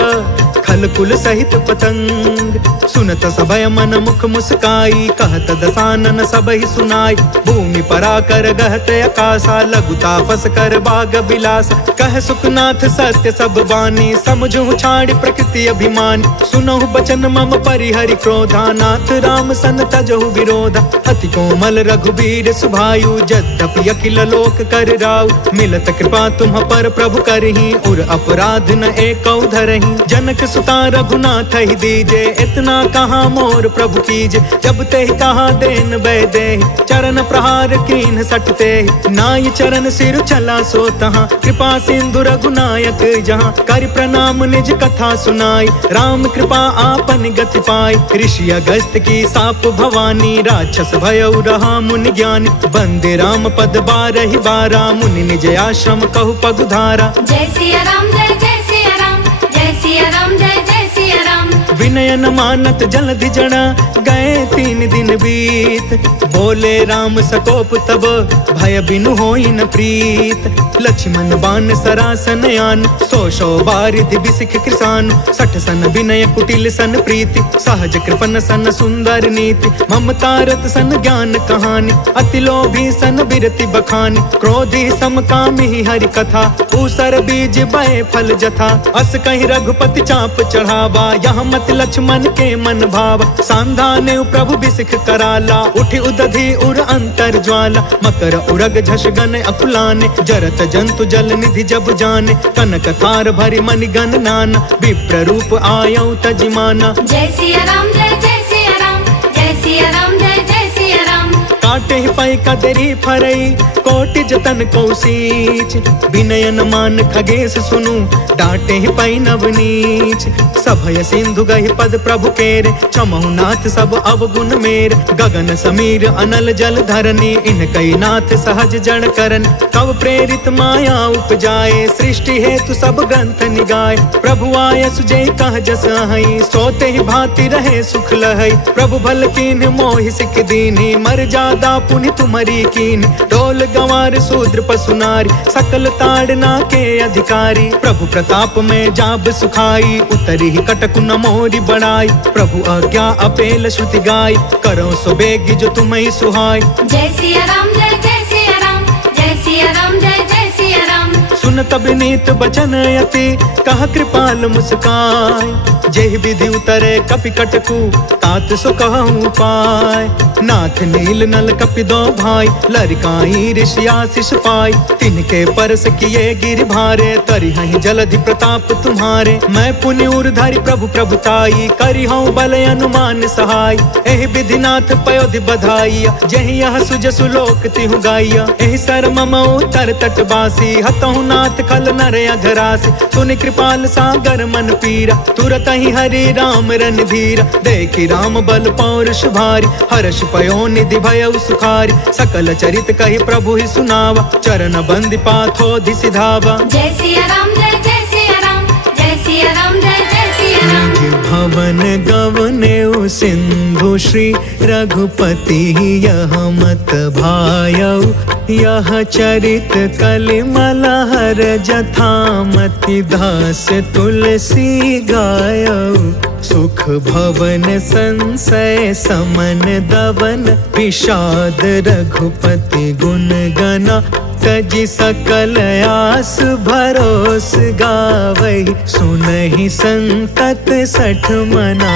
खल कुल सहित पतंग। सुनत सभय मन मुख मुस्काई, कहत दसानन सबहि सुनाई। भूमि परा कर गहत आकाशा, लघु तापस कर बाग बिलास। कह सुखनाथ सत्य सब बानी, समझु छाड़ प्रकृति अभिमान। सुनहु बचन मम परिहरि क्रोधा, नाथ राम सन तजहु विरोधा। अति कोमल रघुबीर सुभायु, यद्यपि अखिल लोक कर राउ। मिलत कृपा तुम पर प्रभु करही, उर अपराध न एकौ धरही। जनक सुता रघुनाथ ही दीजे, इतना कहाँ मोर प्रभु कीजे। जब ते कहा देन बै दे, चरण प्रहार कीन सटते। नाय चरण सिर चला सो तहाँ, कृपा सिंधु रघुनायक जहाँ। कर प्रणाम निज कथा सुनाई, राम कृपा आपन गति पाई। ऋषि अगस्त की साप भवानी, राक्षस भयउ रहा मुनि ज्ञानी। बंदे राम पद 12 बारा, मुनि निज आश्रम कहु पगुधारा। जय सिया राम जय जय सिया राम, जय सिया राम जय जय सिया राम। विनय न मानत जलधि जना, गए 3 दिन बीत। बोले राम सकोप तब, भय बिनु होई न प्रीत। लक्ष्मण बान सरासन आन, 100 बारिधि बिसिख कृसान। 60 सन विनय कुटिल सन प्रीति, सहज कृपन सन सुंदर नीति। ममता रत सन ज्ञान कहानी, अति लोभी सन बिरति बखानी। क्रोधी समकामी हरि कथा, ऊसर बीज बय फल जथा। अस कहीं रघुपति चाप चढ़ावा, यहाँ मत लक्ष्मण के मन भावा। सांधाने प्रभु बिसिख कराला, उठि उदधि उर अंतर ज्वाला। मकर उरग झष गन अकुलाने, जरत जंतु जल निधि जब जाने। कनक थार भरि मनि गण नाना, विप्र रूप आयौ तजिमाना। जय सिया राम जय जय सिया राम, जय सिया राम जय जय सिया राम। काटे पै कदरी फरई, कोटि जतन कौशीच। विनय न मान खगेश सुनु, डांटे पै नवनीच। सभय सिंधु गहि पद प्रभु केरे, क्षमहु नाथ सब अवगुण मेर। गगन समीर अनल जल धरनी, इनकै नाथ सहज जन करन। कव प्रेरित माया उपजाए, सृष्टि हेतु सब ग्रंथ निगाए। प्रभु आय सुजय कह जस हई, सोते ही भांति रहे सुख लहई। प्रभु भल कीन्ह मोहि सिख दीन्ही, मर जादा पुनि तुमरी कीन्ह। डोल गंवार शूद्र पशु नारी, सकल ताड़ना के अधिकारी। प्रभु प्रताप में जाब सुखाई, उतरी ही कटकु न मोरी बड़ाई। प्रभु आज्ञा अपेल श्रुति गाय, करो सो बेगी जो तुम्हें सुहाय। जय सिया राम जय जय सिया राम, जय सिया राम जय जय सिया राम। सुन तब नीत बचन यति, कह कृपाल मुस्काय। जेहि विधि उतरे कपि कटकु, तात सो कहूँ पाय। नाथ नील नल कपि 2 भाई, लरिकाई ऋषि आशीष पाई। तिनके परस किए गिर भारे, तरिहहि जलधि प्रताप तुम्हारे। मैं पुनि उर्धरि प्रभु प्रभुताई, करिहउँ बल अनुमान सहाय। एहि विधि नाथ पयोधि बधाइया, जेहि यह सुज सुलोक तिहु गाइया। एहि सर मम उतर तटवासी, हतहु नाथ खल नर अघरासी। सुनि कृपाल सागर मन पीरा, तुरत ही हरि राम रणधीरा। देखि राम बल पौरुष भारी, हर्ष पयो निधि भयउ सुखारी। सकल चरित कहि प्रभु ही सुनावा, चरण बंदि पाथोधि सिधावा। जय सिया राम जय जय सिया राम, जय सिया राम जय जय सिया राम। निज भवन गवनेउ सिंधु श्री रघुपति, यह मत भायउ। यह चरित कलिमल हर जथामति, दास तुलसी गायउ। सुख भवन संशय समन दवन, विषाद रघुपति गुण गना। तजि सकल आस भरोस गावै, सुनहि संतत 60 मना।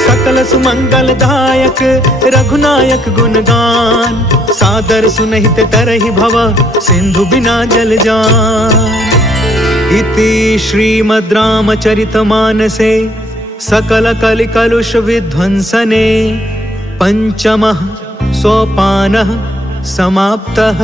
सकल सुमंगल दायक रघुनायक गुणगान, सादर सुनहित तरहि भव सिंधु बिना जल जान। इति श्रीमद् रामचरितमानसे सकल कलि कलुष विध्वंसने, पंचमः सोपानः समाप्तः।